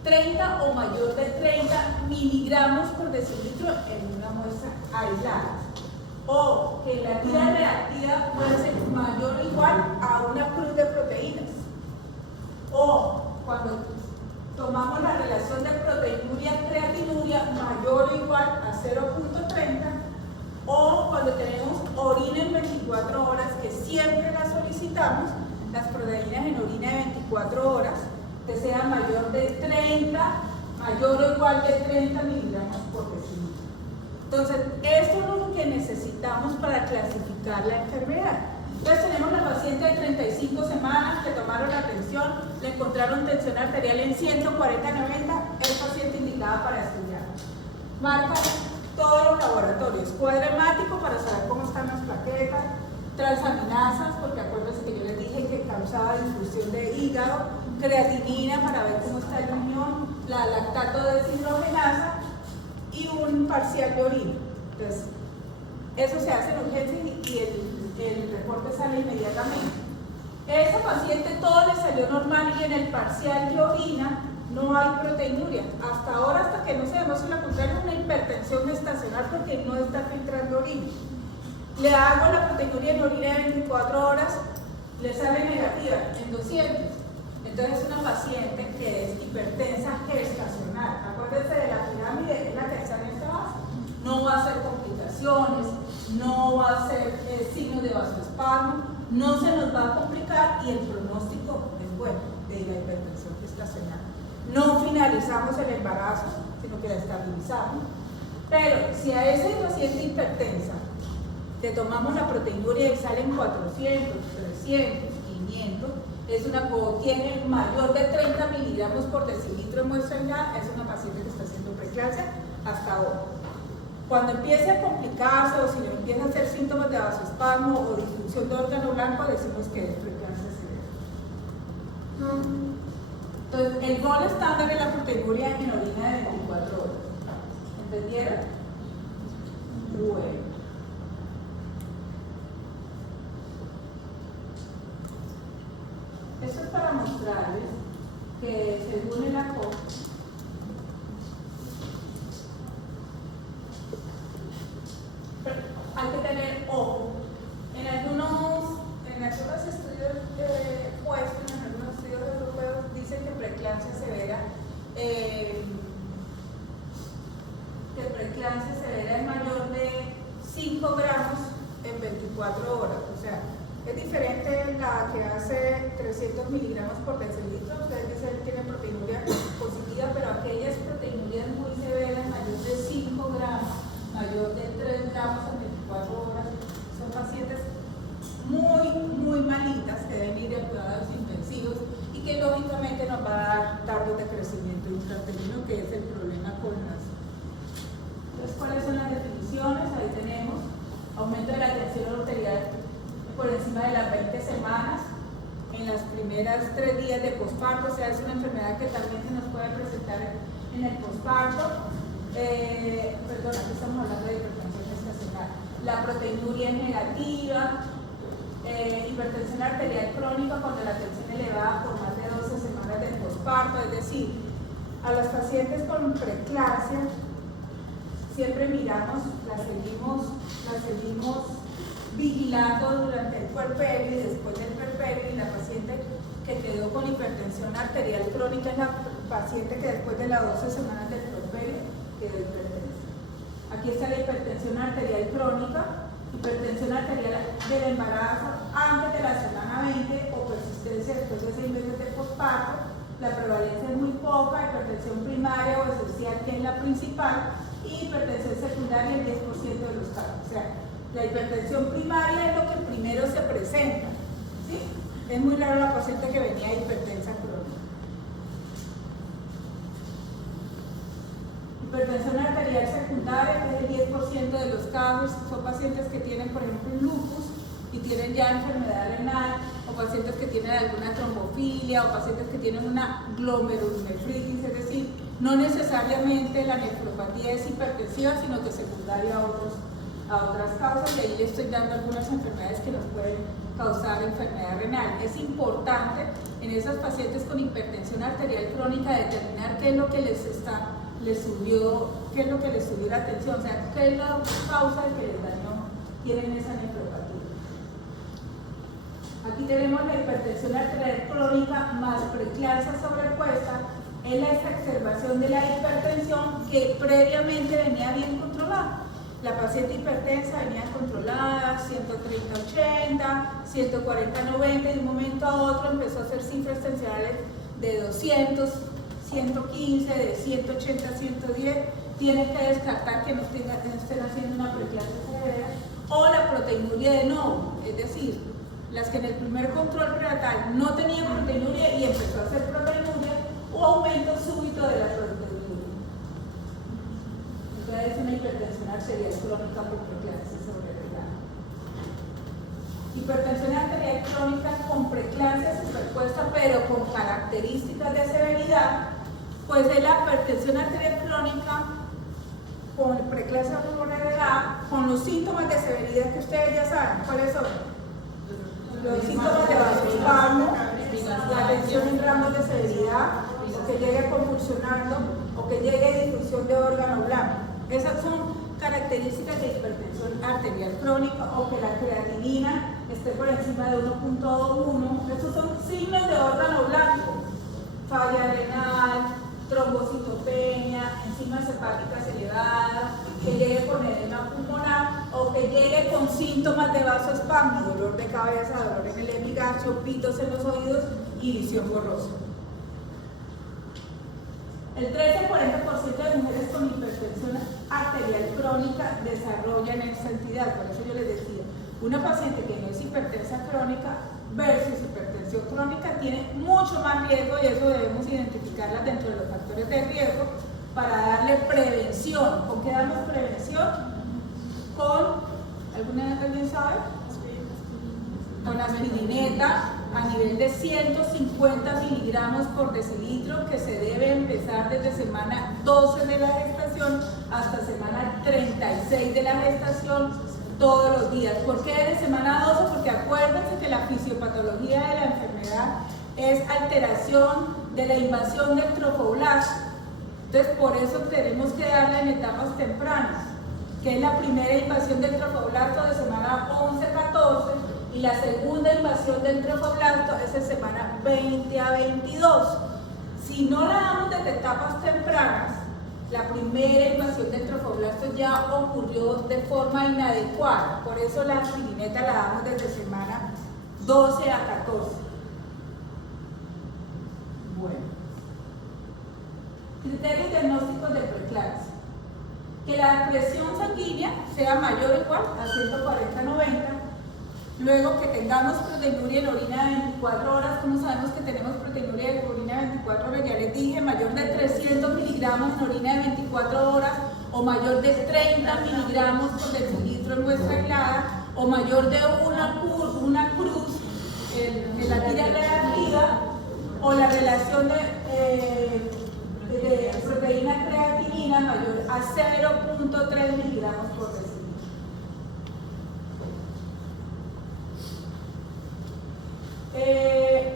30 o mayor de 30 miligramos por decilitro en una muestra aislada. O que la tira reactiva puede ser mayor o igual a una cruz de proteínas. O cuando tomamos la relación de proteinuria-creatinuria mayor o igual a 0.30, o cuando tenemos orina en 24 horas, que siempre la solicitamos, las proteínas en orina de 24 horas, que sea mayor de 30, mayor o igual de 30 miligramos por decilitro. Entonces, esto es lo que necesitamos para clasificar la enfermedad. Entonces tenemos la paciente de 35 semanas, le tomaron la tensión, le encontraron tensión arterial en 140-90, es paciente indicada para estudiar. Marca todos los laboratorios, cuadro hemático para saber cómo están las plaquetas, transaminasas, porque acuérdense que yo les dije que causaba difusión de hígado, creatinina para ver cómo está el riñón, la lactato deshidrogenasa y un parcial de orina. Entonces, eso se hace en urgencia y el reporte sale inmediatamente. Esa paciente todo le salió normal y en el parcial de orina no hay proteinuria. Hasta ahora, hasta que no se demuestre lo contrario, una hipertensión gestacional porque no está filtrando orina. Le hago la proteinuria en orina de 24 horas, le sale negativa en 200. Entonces es una paciente que es hipertensa gestacional. Acuérdense de la pirámide, es la que está en esta base. No va a hacer complicaciones, no va a hacer signos de vasoespasmo, no se nos va a complicar y el pronóstico es bueno de la hipertensión gestacional. No finalizamos el embarazo, sino que la estabilizamos. Pero si a ese paciente hipertensa le tomamos la proteinuria y salen 400, 300, 500, es una, o tiene mayor de 30 miligramos por decilitro en muestra ya, es una paciente que está haciendo preeclampsia hasta ahora. Cuando empiece a complicarse o si le empieza a hacer síntomas de vasoespasmo o disfunción de órgano blanco, decimos que es preeclampsia severa. Entonces, el gol estándar es la proteinuria en orina de 24 horas. ¿Entendieron? Bueno. Esto es para mostrarles que según el ACOG, hay que tener ojo. En algunos estudios puestos, en algunos estudios europeos, dicen que preeclampsia severa es mayor de 5 gramos en 24 horas. O sea, es diferente la que hace 300 miligramos por decilitro. Ustedes dicen que tiene proteinuria positiva, pero aquellas proteinurias muy severas, mayor de 5 gramos, mayor de 3 gramos en 24 horas, son pacientes muy malitas que deben ir a cuidados intensivos y que lógicamente nos va a dar tardos de crecimiento intrauterino, que es el problema con las. Entonces, ¿cuáles son las definiciones? Ahí tenemos aumento de la tensión arterial por encima de las 20 semanas en las primeras 3 días de posparto, o sea, es una enfermedad que también se nos puede presentar en el posparto. Perdón, aquí estamos hablando de hipertensión gestacional. La proteinuria es negativa, hipertensión arterial crónica cuando la tensión elevada por más de 12 semanas del posparto, es decir, a las pacientes con preeclampsia siempre miramos, las seguimos vigilando durante el puerperio y después del puerperio, y la paciente que quedó con hipertensión arterial crónica es la paciente que después de las 12 semanas del puerperio quedó hipertensa. Aquí está la hipertensión arterial crónica, hipertensión arterial del embarazo antes de la semana 20 o persistencia después de 6 meses de posparto. La prevalencia es muy poca, hipertensión primaria o esencial, que es la principal, y hipertensión secundaria el 10% de los casos. O sea, la hipertensión primaria es lo que primero se presenta, ¿sí? Es muy raro la paciente que venía hipertensa crónica. Hipertensión arterial secundaria, que es el 10% de los casos, son pacientes que tienen, por ejemplo, lupus y tienen ya enfermedad renal, o pacientes que tienen alguna trombofilia, o pacientes que tienen una glomerulonefritis, es decir, no necesariamente la nefropatía es hipertensiva, sino que secundaria a otras causas, y ahí le estoy dando algunas enfermedades que nos pueden causar enfermedad renal. Es importante en esas pacientes con hipertensión arterial crónica determinar qué es lo que les subió la tensión, o sea, qué es la causa de que les dañó, tienen esa nefropatía. Aquí tenemos la hipertensión arterial crónica más preeclampsia sobrepuesta, es la exacerbación de la hipertensión que previamente venía bien controlada. La paciente hipertensa venía controlada, 130-80, 140-90, y de un momento a otro empezó a hacer cifras tensionales de 200, 115, de 180 a 110, tiene que descartar que no estén haciendo una preeclampsia severa, o la proteinuria de nuevo, es decir, las que en el primer control prenatal no tenían proteinuria y empezó a hacer proteinuria, o aumento súbito de la proteinuria. Entonces es una hipertensión arterial crónica por preeclampsia sobrecargada. Hipertensión arterial crónica con preeclampsia superpuesta, pero con características de severidad, pues es la hipertensión arterial crónica con preeclampsia por edad, con los síntomas de severidad que ustedes ya saben. ¿Cuáles son? Los síntomas de vasospasmo, la tensión en rangos de severidad, o que llegue convulsionando, o que llegue difusión de órgano blanco. Esas son características de hipertensión arterial crónica, o que la creatinina esté por encima de 1.21. Estos son signos de órgano blanco: falla renal, trombocitopenia, enzimas hepáticas elevadas, que llegue con edema pulmonar, o que llegue con síntomas de vasospasmo, dolor de cabeza, dolor en el epigastrio, pitos en los oídos y visión borrosa. El 13-40% de mujeres con hipertensión arterial crónica desarrollan esta entidad. Por eso yo les decía, una paciente que no es hipertensa crónica versus hipertensión crónica tiene mucho más riesgo, y eso debemos identificarla dentro de los factores de riesgo para darle prevención. ¿Con qué damos prevención? ¿Alguien sabe? Con aspirineta a nivel de 150 miligramos por decilitro, que se debe empezar desde semana 12 de la gestación hasta semana 36 de la gestación, todos los días. ¿Por qué de semana 12? Porque acuérdense que la fisiopatología de la enfermedad es alteración de la invasión del trofoblasto. Entonces, por eso tenemos que darla en etapas tempranas, que es la primera invasión del trofoblasto de semana 11-14, y la segunda invasión del trofoblasto es de semana 20 a 22. Si no la damos desde etapas tempranas, la primera invasión del trofoblasto ya ocurrió de forma inadecuada. Por eso la aspirineta la damos desde semana 12 a 14. Bueno. Criterios diagnósticos de preeclampsia. Que la presión sanguínea sea mayor o igual a 140/90. Luego que tengamos proteinuria en orina de 24 horas. ¿Cómo sabemos que tenemos proteinuria en orina de 24 horas? Ya les dije, mayor de 300 miligramos en orina de 24 horas, o mayor de 30 miligramos por decilitro en muestra aislada, o mayor de una cruz en la tira reactiva, o la relación de proteína creatinina mayor a 0.3 miligramos por decilitro.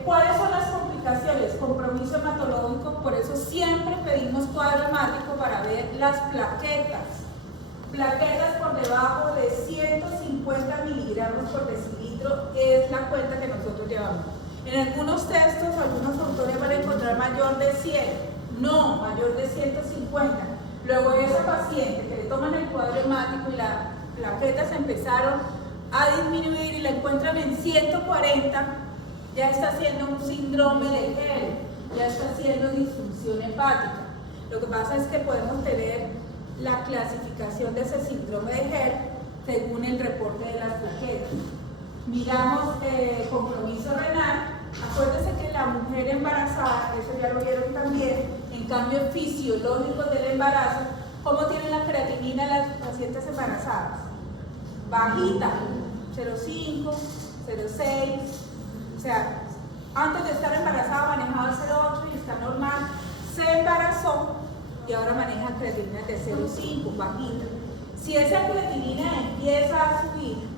¿Cuáles son las complicaciones? Compromiso hematológico, por eso siempre pedimos cuadro hemático para ver las plaquetas. Plaquetas por debajo de 150 miligramos por decilitro es la cuenta que nosotros llevamos. En algunos textos, algunos autores van a encontrar mayor de 100, no, mayor de 150. Luego esa paciente que le toman el cuadro hemático y las plaquetas empezaron a disminuir y la encuentran en 140, ya está haciendo un síndrome de Hell, ya está haciendo disfunción hepática. Lo que pasa es que podemos tener la clasificación de ese síndrome de Hell según el reporte de las plaquetas. Miramos compromiso renal. Acuérdense que la mujer embarazada, eso ya lo vieron también, en cambios fisiológicos del embarazo, ¿cómo tienen la creatinina las pacientes embarazadas? Bajita, 0.5, 0.6, o sea, antes de estar embarazada manejaba 0.8 y está normal, se embarazó y ahora maneja creatinina de 0.5, bajita. Si esa creatinina empieza a subir,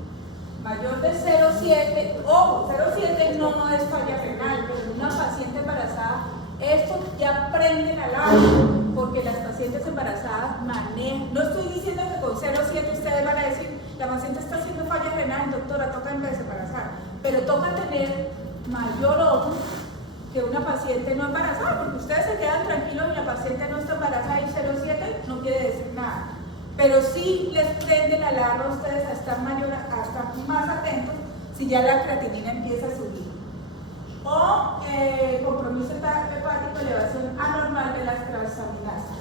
mayor de 0.7, ojo, 0.7 no es falla renal, pero en una paciente embarazada, esto ya prende la alarma, porque las pacientes embarazadas manejan. No estoy diciendo que con 0.7 ustedes van a decir, la paciente está haciendo falla renal, doctora, toca desembarazar, pero toca tener mayor ojo que una paciente no embarazada, porque ustedes se quedan tranquilos y la paciente no está embarazada y 0.7 no quiere decir nada. Pero sí les prende la alarma a ustedes a estar más atentos si ya la creatinina empieza a subir. O compromiso hepático, elevación anormal de las transaminasas.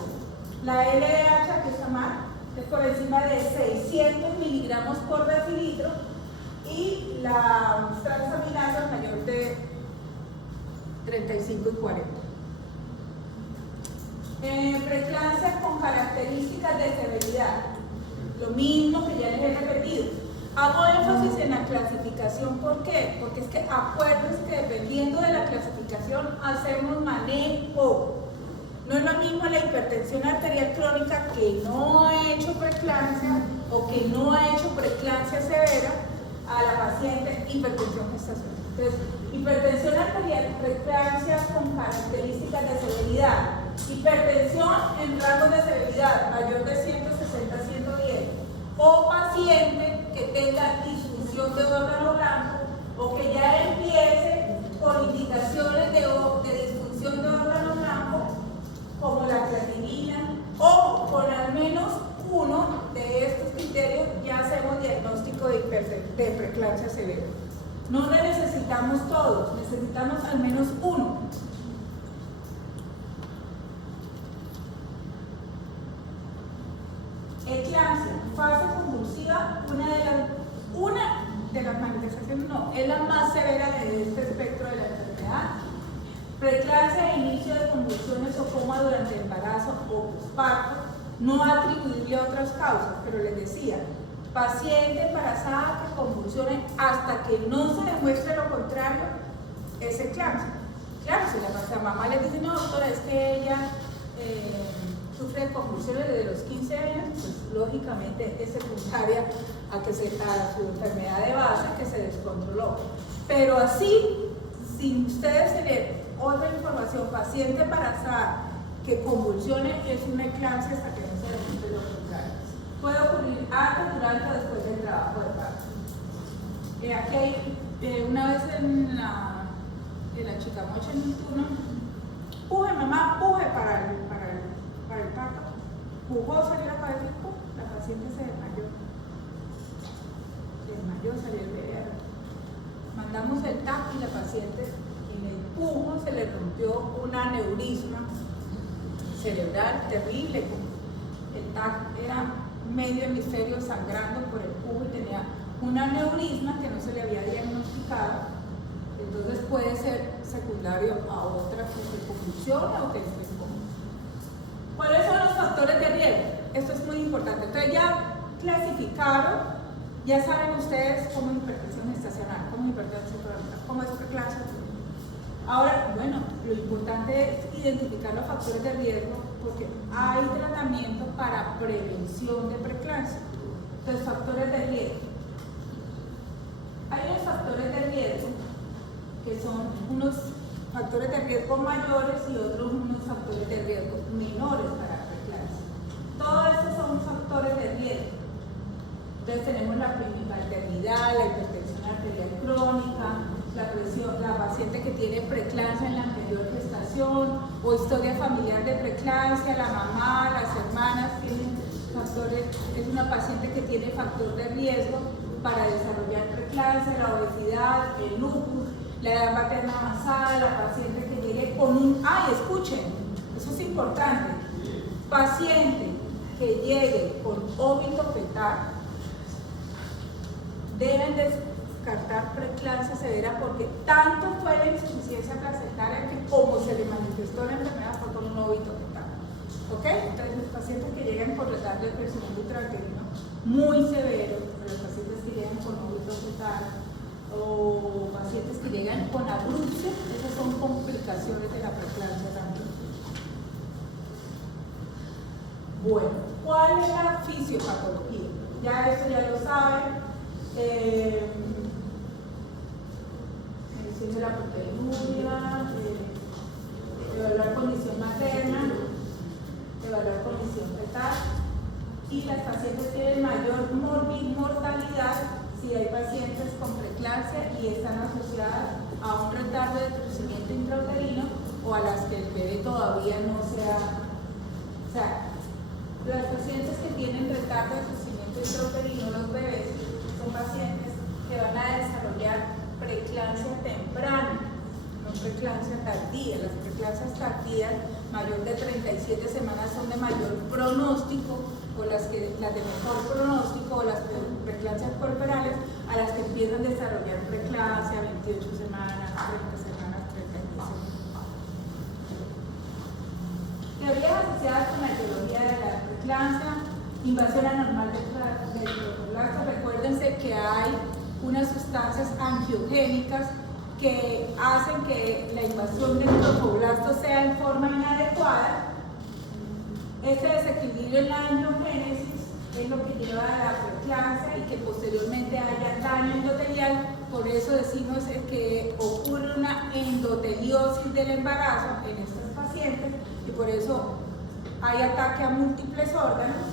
La LDH, que está mal, es por encima de 600 miligramos por decilitro, y la transaminasa mayor de 35 y 40. Preeclampsia con características de severidad. Lo mismo que ya les he repetido. Hago énfasis en la clasificación, ¿por qué? Porque es que acuérdense que dependiendo de la clasificación hacemos manejo. No es lo mismo la hipertensión arterial crónica que no ha hecho preeclampsia o que no ha hecho preeclampsia severa a la paciente hipertensión gestacional. Entonces, hipertensión arterial, preeclampsia con características de severidad, hipertensión en rangos de severidad mayor de 160 a 110, o paciente que tenga disfunción de órgano blanco o que ya empiece con indicaciones de disfunción de órgano blanco, como la creatinina, o con al menos uno de estos criterios ya hacemos diagnóstico de preeclampsia severa. No le necesitamos todos, necesitamos al menos uno. Eclampsia, fase convulsiva, una de las manifestaciones, no, es la más severa de este espectro de la enfermedad. Preeclampsia, inicio de convulsiones o coma durante el embarazo o posparto, no atribuible a otras causas, pero les decía, paciente embarazada que convulsione hasta que no se demuestre lo contrario, es eclampsia. Claro, si la mamá le dice, no doctora, es que ella sufre convulsiones desde los 15 años, pues lógicamente es secundaria a su enfermedad de base que se descontroló. Pero así, sin ustedes tener otra información, paciente embarazada que convulsione es una eclampsia hasta que no se demuestre lo contrario. Puede ocurrir antes, durante o después del trabajo de parto. Aquí hay, una vez en la Chicamocha en un turno, puje mamá, puje para el parto, pujó, salió la cabeza y la paciente se desmayó. Salió el bebé. Mandamos el TAC y la paciente en el pujo se le rompió un aneurisma cerebral terrible. El TAC era medio hemisferio sangrando por el pujo y tenía un aneurisma que no se le había diagnosticado. Entonces puede ser secundario a otra convulsión o que después coma. ¿Cuáles son los factores de riesgo? Esto es muy importante. Entonces ya clasificaron, ya saben ustedes cómo es hipertensión gestacional, cómo es hipertensión crónica, cómo es preeclampsia. Ahora, bueno, lo importante es identificar los factores de riesgo porque hay tratamiento para prevención de preeclampsia. Entonces, factores de riesgo. Hay unos factores de riesgo que son unos factores de riesgo mayores y otros unos factores de riesgo menores para preeclampsia. Todos estos son factores de riesgo. Entonces tenemos la maternidad, la hipertensión arterial crónica, la paciente que tiene preeclampsia en la anterior gestación o historia familiar de preeclampsia, la mamá, las hermanas tienen factores, es una paciente que tiene factor de riesgo para desarrollar preeclampsia, la obesidad, el lupus, la edad materna avanzada, la paciente que llegue con un... escuchen, eso es importante, paciente que llegue con óbito fetal, deben descartar preeclampsia severa porque tanto fue la insuficiencia placentaria que como se le manifestó la enfermedad fue con un óbito fetal. ¿Ok? Entonces los pacientes que llegan con retardo de crecimiento intrauterino muy severo, los pacientes que llegan con óbito fetal o pacientes que llegan con abrupción, esas son complicaciones de la preeclampsia también. Bueno, ¿cuál es la fisiopatología? Ya eso ya lo saben. Medición de la proteinuria, evaluar condición materna, evaluar condición fetal, y las pacientes tienen mayor mortalidad si hay pacientes con preeclampsia y están asociadas a un retardo de crecimiento intrauterino o a las que el bebé todavía no sea. O sea, las pacientes que tienen retardo de crecimiento intrauterino, los bebés, son pacientes que van a desarrollar preeclampsia temprana. no preeclampsia tardía. Las preeclampsias tardías mayor de 37 semanas son de mayor pronóstico, o las de mejor pronóstico, o las preeclampsias puerperales, a las que empiezan a desarrollar preeclampsia 28 semanas, 30 semanas, 32 semanas. Teorías asociadas con la etiología de la preeclampsia: invasión anormal del trofoblasta. Recuérdense que hay unas sustancias angiogénicas que hacen que la invasión del trofoblasto sea en forma inadecuada. Este desequilibrio en la angiogénesis es lo que lleva a la preeclampsia y que posteriormente haya daño endotelial. Por eso decimos que ocurre una endoteliosis del embarazo en estas pacientes y por eso hay ataque a múltiples órganos.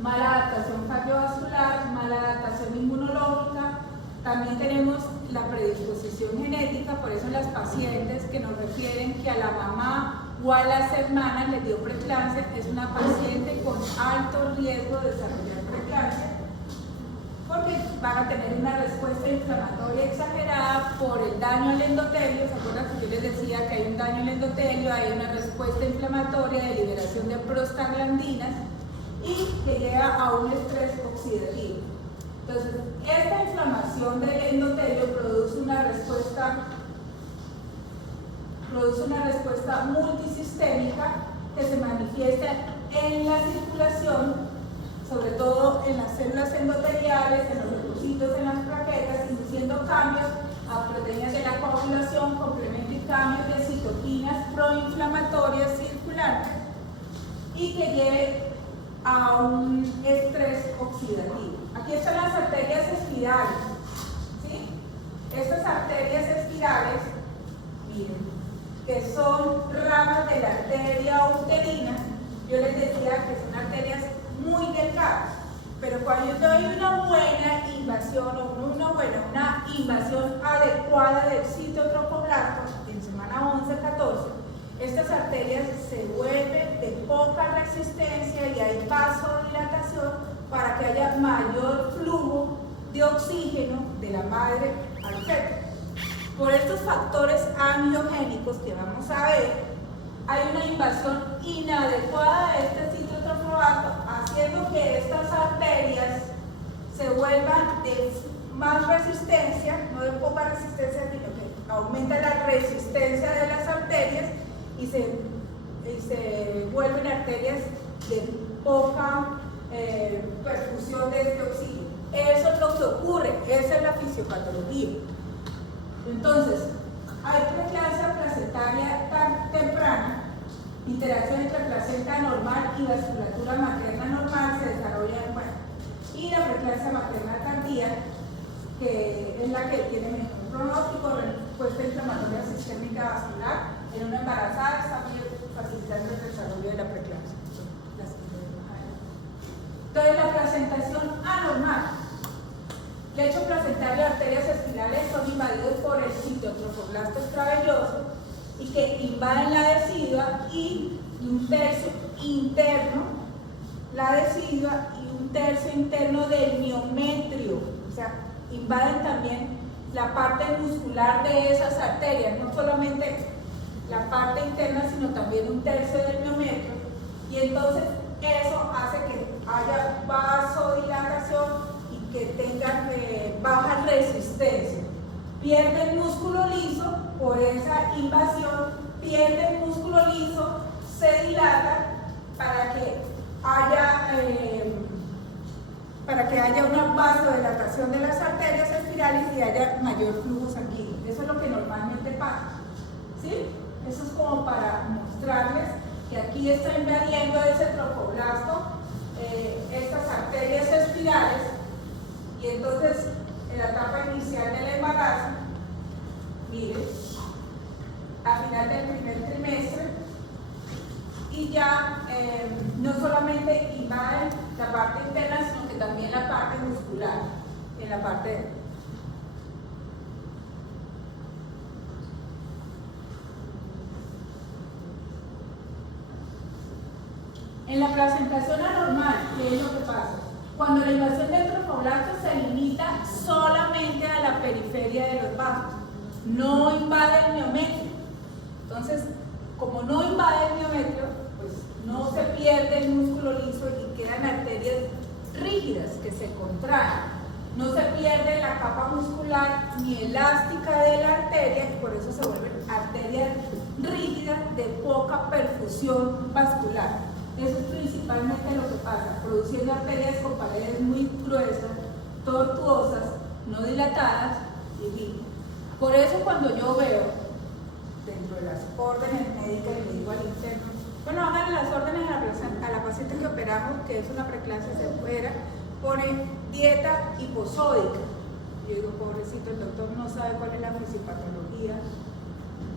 Mala adaptación cardiovascular, mala adaptación inmunológica. También tenemos la predisposición genética, por eso las pacientes que nos refieren que a la mamá o a las hermanas les dio preeclampsia, es una paciente con alto riesgo de desarrollar preeclampsia, porque van a tener una respuesta inflamatoria exagerada por el daño al endotelio. ¿Se acuerdan que yo les decía que hay un daño al endotelio? Hay una respuesta inflamatoria de liberación de prostaglandinas y que lleva a un estrés oxidativo. Entonces, esta inflamación del endotelio produce una respuesta multisistémica que se manifiesta en la circulación, sobre todo en las células endoteliales, en los leucocitos, en las plaquetas, induciendo cambios a proteínas de la coagulación, complemento y cambios de citoquinas proinflamatorias circulantes y que lleve a un estrés oxidativo. Aquí están las arterias espirales, ¿sí? Estas arterias espirales, miren, que son ramas de la arteria uterina. Yo les decía que son arterias muy delgadas, pero cuando yo doy una buena invasión o una invasión adecuada del citotrofoblasto en semana 11-14, estas arterias se vuelven de poca resistencia y hay vasodilatación para que haya mayor flujo de oxígeno de la madre al feto. Por estos factores angiogénicos que vamos a ver, hay una invasión inadecuada de este citotrofoblasto, haciendo que estas arterias se vuelvan de más resistencia, no de poca resistencia, sino que aumenta la resistencia de las arterias y se vuelven arterias de poca perfusión de este oxígeno. Eso es lo que ocurre, esa es la fisiopatología. Entonces, hay preeclampsia placentaria tan temprana, interacción entre placenta normal y vasculatura materna normal se desarrolla y la preeclampsia materna tardía, que es la que tiene mejor pronóstico, respuesta inflamatoria sistémica vascular en una embarazada, está facilitando el desarrollo de la preeclampsia. Entonces, la placentación anormal. Lecho placentario y arterias espirales son invadidos por el citotrofoblasto extravelloso y que invaden la decidua y un tercio interno, la decidua y un tercio interno del miometrio. O sea, invaden también la parte muscular de esas arterias, no solamente la parte interna, sino también un tercio del miometrio. Y entonces eso hace que haya vasodilatación y que tengan baja resistencia. Pierde el músculo liso por esa invasión, pierde el músculo liso, se dilata para que haya una vasodilatación de las arterias espirales y haya mayor flujo sanguíneo. Eso es lo que normalmente pasa, ¿sí? Eso es como para mostrarles que aquí está invadiendo ese trofoblasto, estas arterias espirales, y entonces en la etapa inicial del embarazo, miren, a final del primer trimestre, y ya no solamente invaden la parte interna, sino que también la parte muscular, en la parte de... En la placentación anormal, ¿qué es lo que pasa? Cuando la invasión del trofoblasto se limita solamente a la periferia de los vasos, no invade el miometrio. Entonces, como no invade el miometrio, pues no se pierde el músculo liso y quedan arterias rígidas que se contraen. No se pierde la capa muscular ni elástica de la arteria y por eso se vuelven arterias rígidas de poca perfusión vascular. Eso es principalmente lo que pasa, produciendo arterias con paredes muy gruesas, tortuosas, no dilatadas y rígidas. Por eso cuando yo veo dentro de las órdenes médicas y le digo al interno, bueno, hagan las órdenes a la paciente que operamos, que es una preclasia severa, pone dieta hiposódica. Yo digo, pobrecito, el doctor no sabe cuál es la fisiopatología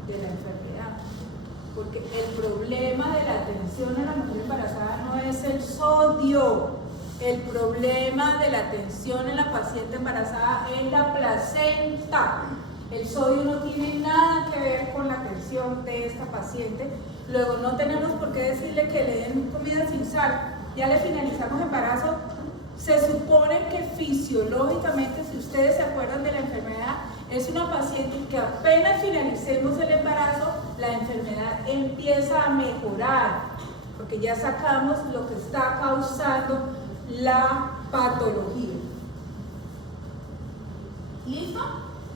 de la enfermedad. Porque el problema de la tensión en la mujer embarazada no es el sodio. El problema de la tensión en la paciente embarazada es la placenta. El sodio no tiene nada que ver con la tensión de esta paciente. Luego no tenemos por qué decirle que le den comida sin sal. Ya le finalizamos embarazo. Se supone que fisiológicamente, si ustedes se acuerdan de la enfermedad, es una paciente que apenas finalicemos el embarazo, la enfermedad empieza a mejorar, porque ya sacamos lo que está causando la patología. ¿Listo?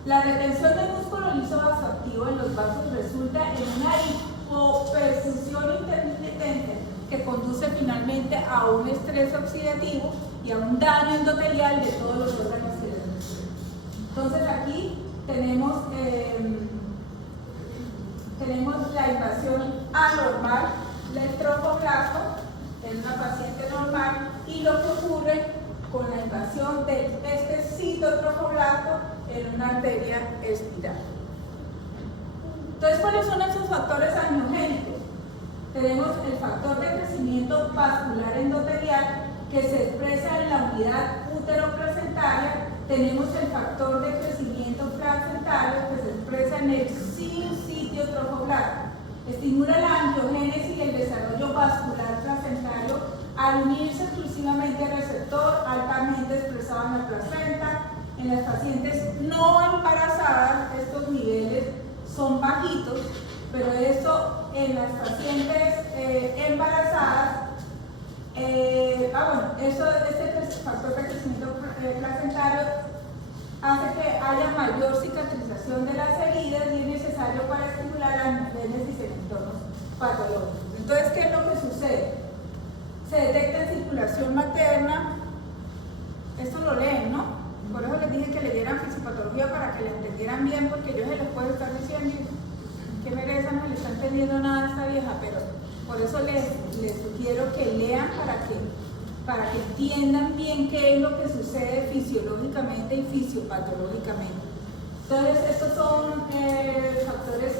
La retención del músculo liso vasoactivo en los vasos resulta en una hipoperfusión intermitente que conduce finalmente a un estrés oxidativo y a un daño endotelial de todos los órganos que les mencioné. Entonces aquí tenemos la invasión anormal del trofoblasto en una paciente normal y lo que ocurre con la invasión de este citotrofoblasto en una arteria espiral. Entonces, ¿cuáles son esos factores angiogénicos? Tenemos el factor de crecimiento vascular endotelial que se expresa en la unidad útero-placentaria. Tenemos el factor de crecimiento placentario que se expresa en el sitio trofoblasto. Estimula la angiogénesis y el desarrollo vascular placentario al unirse exclusivamente al receptor altamente expresado en la placenta. En las pacientes no embarazadas estos niveles son bajitos, pero esto en las pacientes embarazadas, este factor de crecimiento placentario hace que haya mayor cicatrización de las heridas y es necesario para estimular la angiogénesis en entornos patológicos. Entonces, ¿qué es lo que sucede? Se detecta en circulación materna, esto lo leen, ¿no? Por eso les dije que le dieran fisiopatología para que le entendieran bien, porque yo se les puedo estar diciendo que merece, no le está entendiendo nada a esta vieja, pero por eso les sugiero que lean para que entiendan bien qué es lo que sucede fisiológicamente y fisiopatológicamente. Entonces, estos son factores,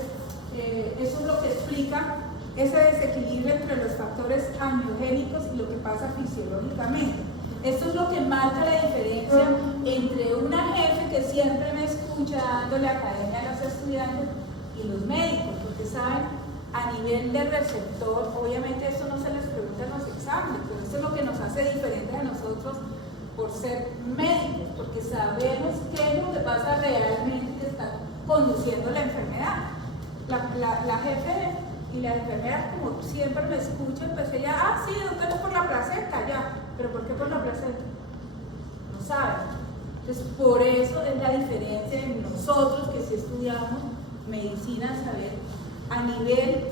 eso es lo que explica ese desequilibrio entre los factores angiogénicos y lo que pasa fisiológicamente. Esto es lo que marca la diferencia entre una jefe que siempre me escucha dándole academia a los estudiantes y los médicos, porque saben, a nivel de receptor, obviamente esto no se les pregunta en los exámenes, pero esto es lo que nos hace diferentes a nosotros por ser médicos, porque sabemos qué es lo que pasa realmente que está conduciendo la enfermedad. La jefe y la enfermera, como siempre me escuchan, pues ella, sí, doctor, es por la placenta, ya, pero ¿por qué por la placenta? No saben. Entonces, por eso es la diferencia en nosotros que si estudiamos medicina, saber a nivel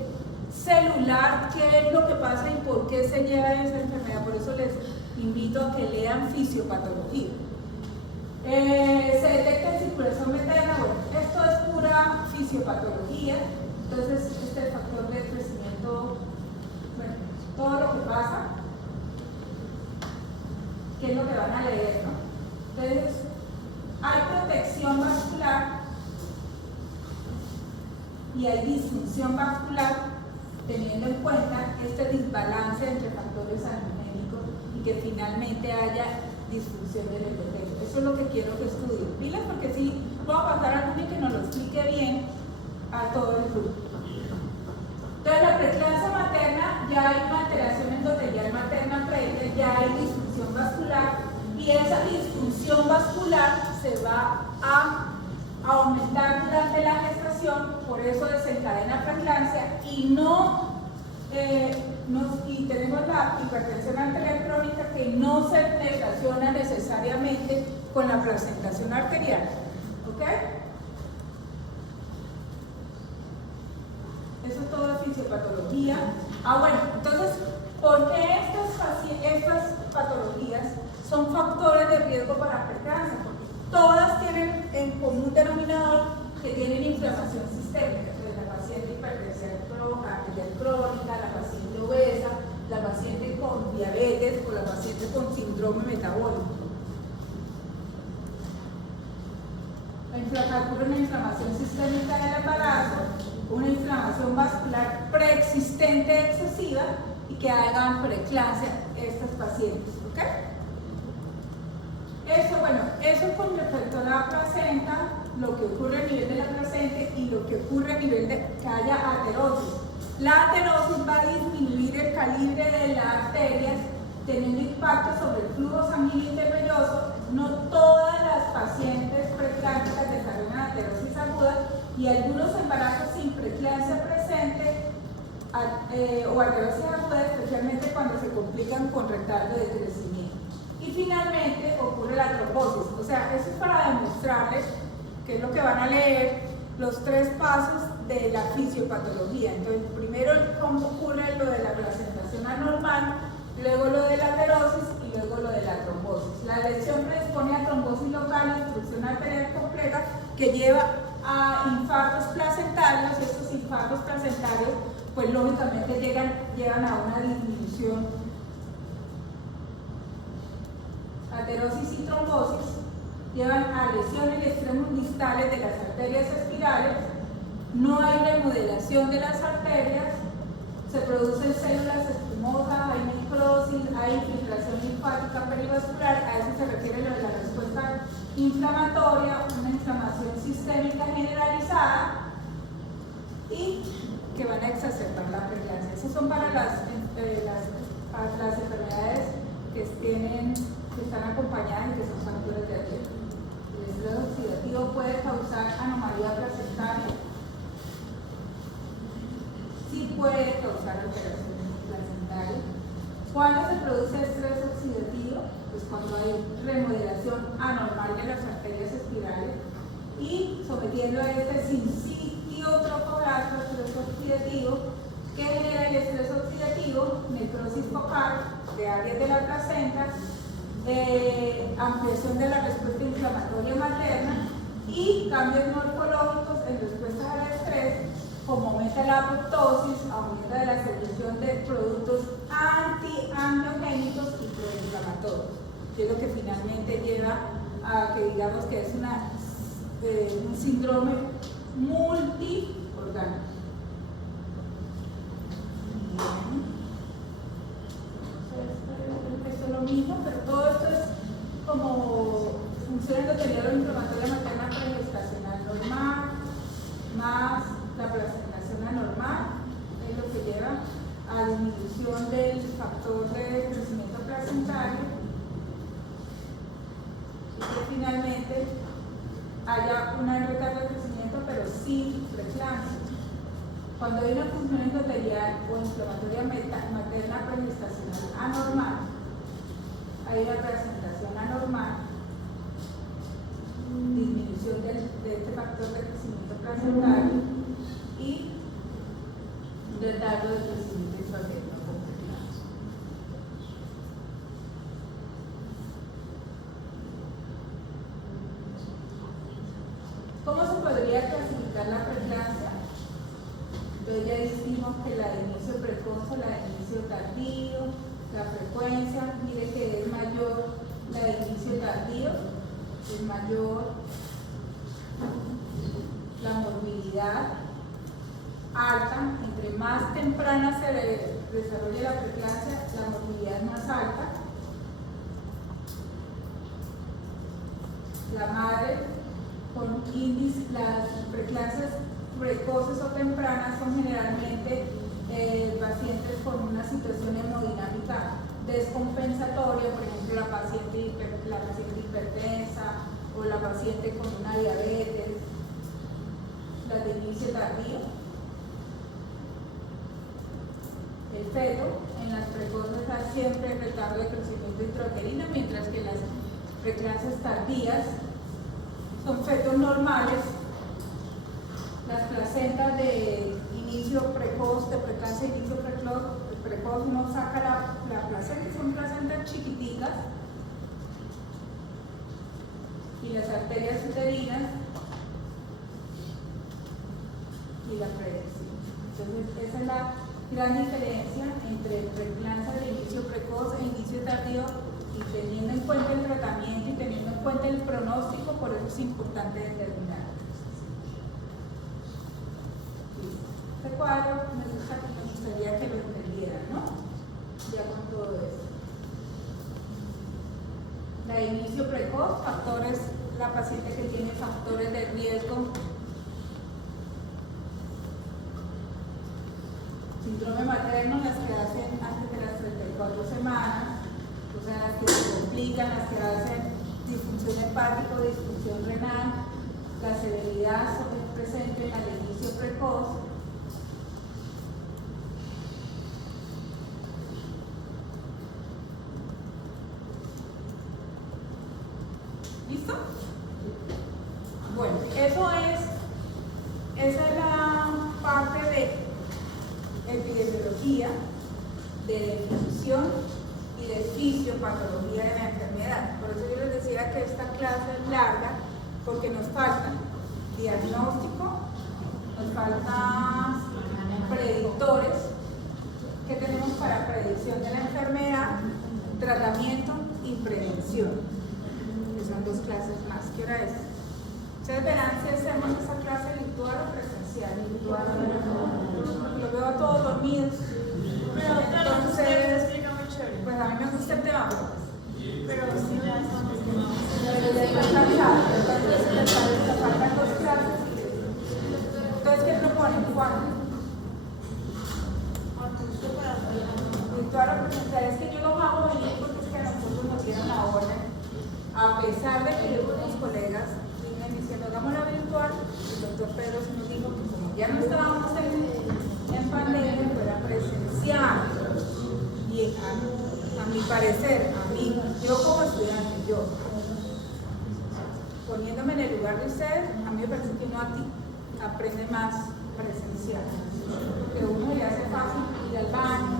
celular qué es lo que pasa y por qué se lleva esa enfermedad. Por eso les invito a que lean fisiopatología. Se detecta en circulación materna, bueno, esto es pura fisiopatología. Entonces, este es el factor de crecimiento, bueno, todo lo que pasa, que es lo que van a leer, ¿no? Entonces, hay protección vascular y hay disfunción vascular, teniendo en cuenta este desbalance entre factores angiogénicos y que finalmente haya disfunción del endotelio. Eso es lo que quiero que estudien. Pilas, porque si puedo pasar a alguien que nos lo explique bien a todo el grupo. Entonces, la preeclampsia materna, ya hay una alteración endotelial materna previa, ya hay disfunción vascular y esa disfunción vascular se va a aumentar durante durante la gestación, por eso desencadena preeclampsia y y tenemos la hipertensión arterial crónica que no se relaciona necesariamente con la placentación arterial. ¿Ok? Eso es todo fisiopatología. Bueno, entonces, ¿por qué estas patologías son factores de riesgo para preeclampsia? Porque todas tienen en común denominador que tienen inflamación sistémica. Entonces, la paciente hipertensión arterial crónica, la paciente obesa, la paciente con diabetes o la paciente con síndrome metabólico. Ocurre una inflamación sistémica del embarazo, una inflamación vascular preexistente excesiva y que hagan preeclampsia estas pacientes. ¿Ok? Eso con respecto a la placenta, lo que ocurre a nivel de la placenta y lo que ocurre a nivel de que haya aterosis. La aterosis va a disminuir el calibre de las arterias, teniendo impacto sobre el flujo sanguíneo intervenoso. No todas las pacientes preeclámpticas desarrollan aterosis aguda y algunos embarazos sin preeclampsia presente o aterosis aguda, especialmente cuando se complican con retardo de crecimiento. Y finalmente ocurre la trombosis. O sea, eso es para demostrarles que es lo que van a leer, los 3 pasos de la fisiopatología. Entonces, primero cómo ocurre lo de la placentación anormal, luego lo de la aterosis y luego lo de la trombosis. La lesión predispone a trombosis local, obstrucción arterial completa, que lleva a infartos placentarios, y estos infartos placentarios, pues lógicamente llegan a una disminución. Aterosis y trombosis llevan a lesiones en extremos distales de las arterias espirales, no hay remodelación de las arterias, se producen células espumosas, hay necrosis, hay infiltración linfática perivascular, a eso se refiere lo de la respuesta inflamatoria, una inflamación sistémica generalizada y que van a exacerbar la preeclampsia. Esas son para las enfermedades que están acompañadas y que son factores de riesgo. El estrés oxidativo puede causar anomalía placentaria. Sí puede causar alteraciones placentarias. ¿Cuándo se produce estrés oxidativo? Pues cuando hay remodelación anormal de las arterias espirales y sometiendo a este sincitio trofoblasto estrés oxidativo que genera el estrés oxidativo, necrosis focal de áreas de la placenta, ampliación de la respuesta inflamatoria materna y cambios morfológicos en respuesta al estrés, como aumenta la apoptosis, aumento de la secreción de productos antiangiogénicos y proinflamatorios, que es lo que finalmente lleva a que digamos que es un síndrome multiorgánico. Esto es lo mismo, pero todo esto es como funciones de deterioro inflamatoria materna pregestacional normal, más la placentación anormal, es lo que lleva a disminución del factor de crecimiento placentario y que finalmente haya un retardo de crecimiento pero sin preeclampsia. Cuando hay una función endotelial o inflamatoria materna pregestacional anormal, hay una presentación anormal, disminución de este factor de crecimiento placentario y retardo de crecimiento intrauterino con preeclampsia. ¿Cómo se podría clasificar la preeclampsia? Entonces ya dijimos que la de inicio precoz o la de inicio tardío, la frecuencia, mire que es mayor la de inicio tardío, es mayor la morbilidad alta, entre más temprana se desarrolla la preeclampsia, la morbilidad es más alta. La madre con índice, las preeclampsias precoces o tempranas son generalmente pacientes con una situación hemodinámica descompensatoria, por ejemplo la paciente hipertensa o la paciente con una diabetes. las de inicio tardío. El feto en las precoces da siempre retardo de crecimiento intrauterino, mientras que las preclases tardías son fetos normales. Las placentas de inicio precoz, de preclase de inicio precoz, uno saca la placenta, son placentas chiquiticas, y las arterias uterinas y la predicción. Entonces, esa es la gran diferencia entre preclancia de inicio precoz e inicio tardío, y teniendo en cuenta el tratamiento y teniendo en cuenta el pronóstico, por eso es importante determinar. Este cuadro me gustaría que lo entendieran, ¿no? Ya con todo esto. La de inicio precoz, factores, la paciente que tiene factores de riesgo, síndrome materno, las que hacen antes de las 34 semanas, o sea, las que se complican, las que hacen disfunción hepática o disfunción renal, la severidad presente en la de inicio precoz. ¿Listo? Bueno, esa es la parte de epidemiología, de definición y de fisiopatología de la enfermedad. Por eso yo les decía que esta clase es larga, porque nos falta diagnóstico, nos faltan predictores. ¿Qué tenemos para predicción de la enfermedad? Tratamiento y prevención. Son dos clases más. ¿Qué hora es? Ustedes verán si hacemos esa clase virtual o presencial. Virtual, lo veo a todos dormidos. Pero entonces, explica muy chévere. pues a mí me gusta el tema, Pero si ya estamos pero ya estoy cansada. Entonces me faltan dos clases. Entonces, ¿qué proponen? ¿Cuándo? Virtual o presencial. Es que yo lo hago venir porque es que a nosotros nos dieron la orden. A pesar de que algunos colegas vienen diciendo, hagámosla virtual, el doctor Pedro nos dijo que como ya no estábamos en pandemia, fuera presencial. Y a mi parecer, a mí, yo como estudiante, yo, poniéndome en el lugar de ustedes, a mí me parece que uno aprende más presencial. Porque uno le hace fácil ir al baño,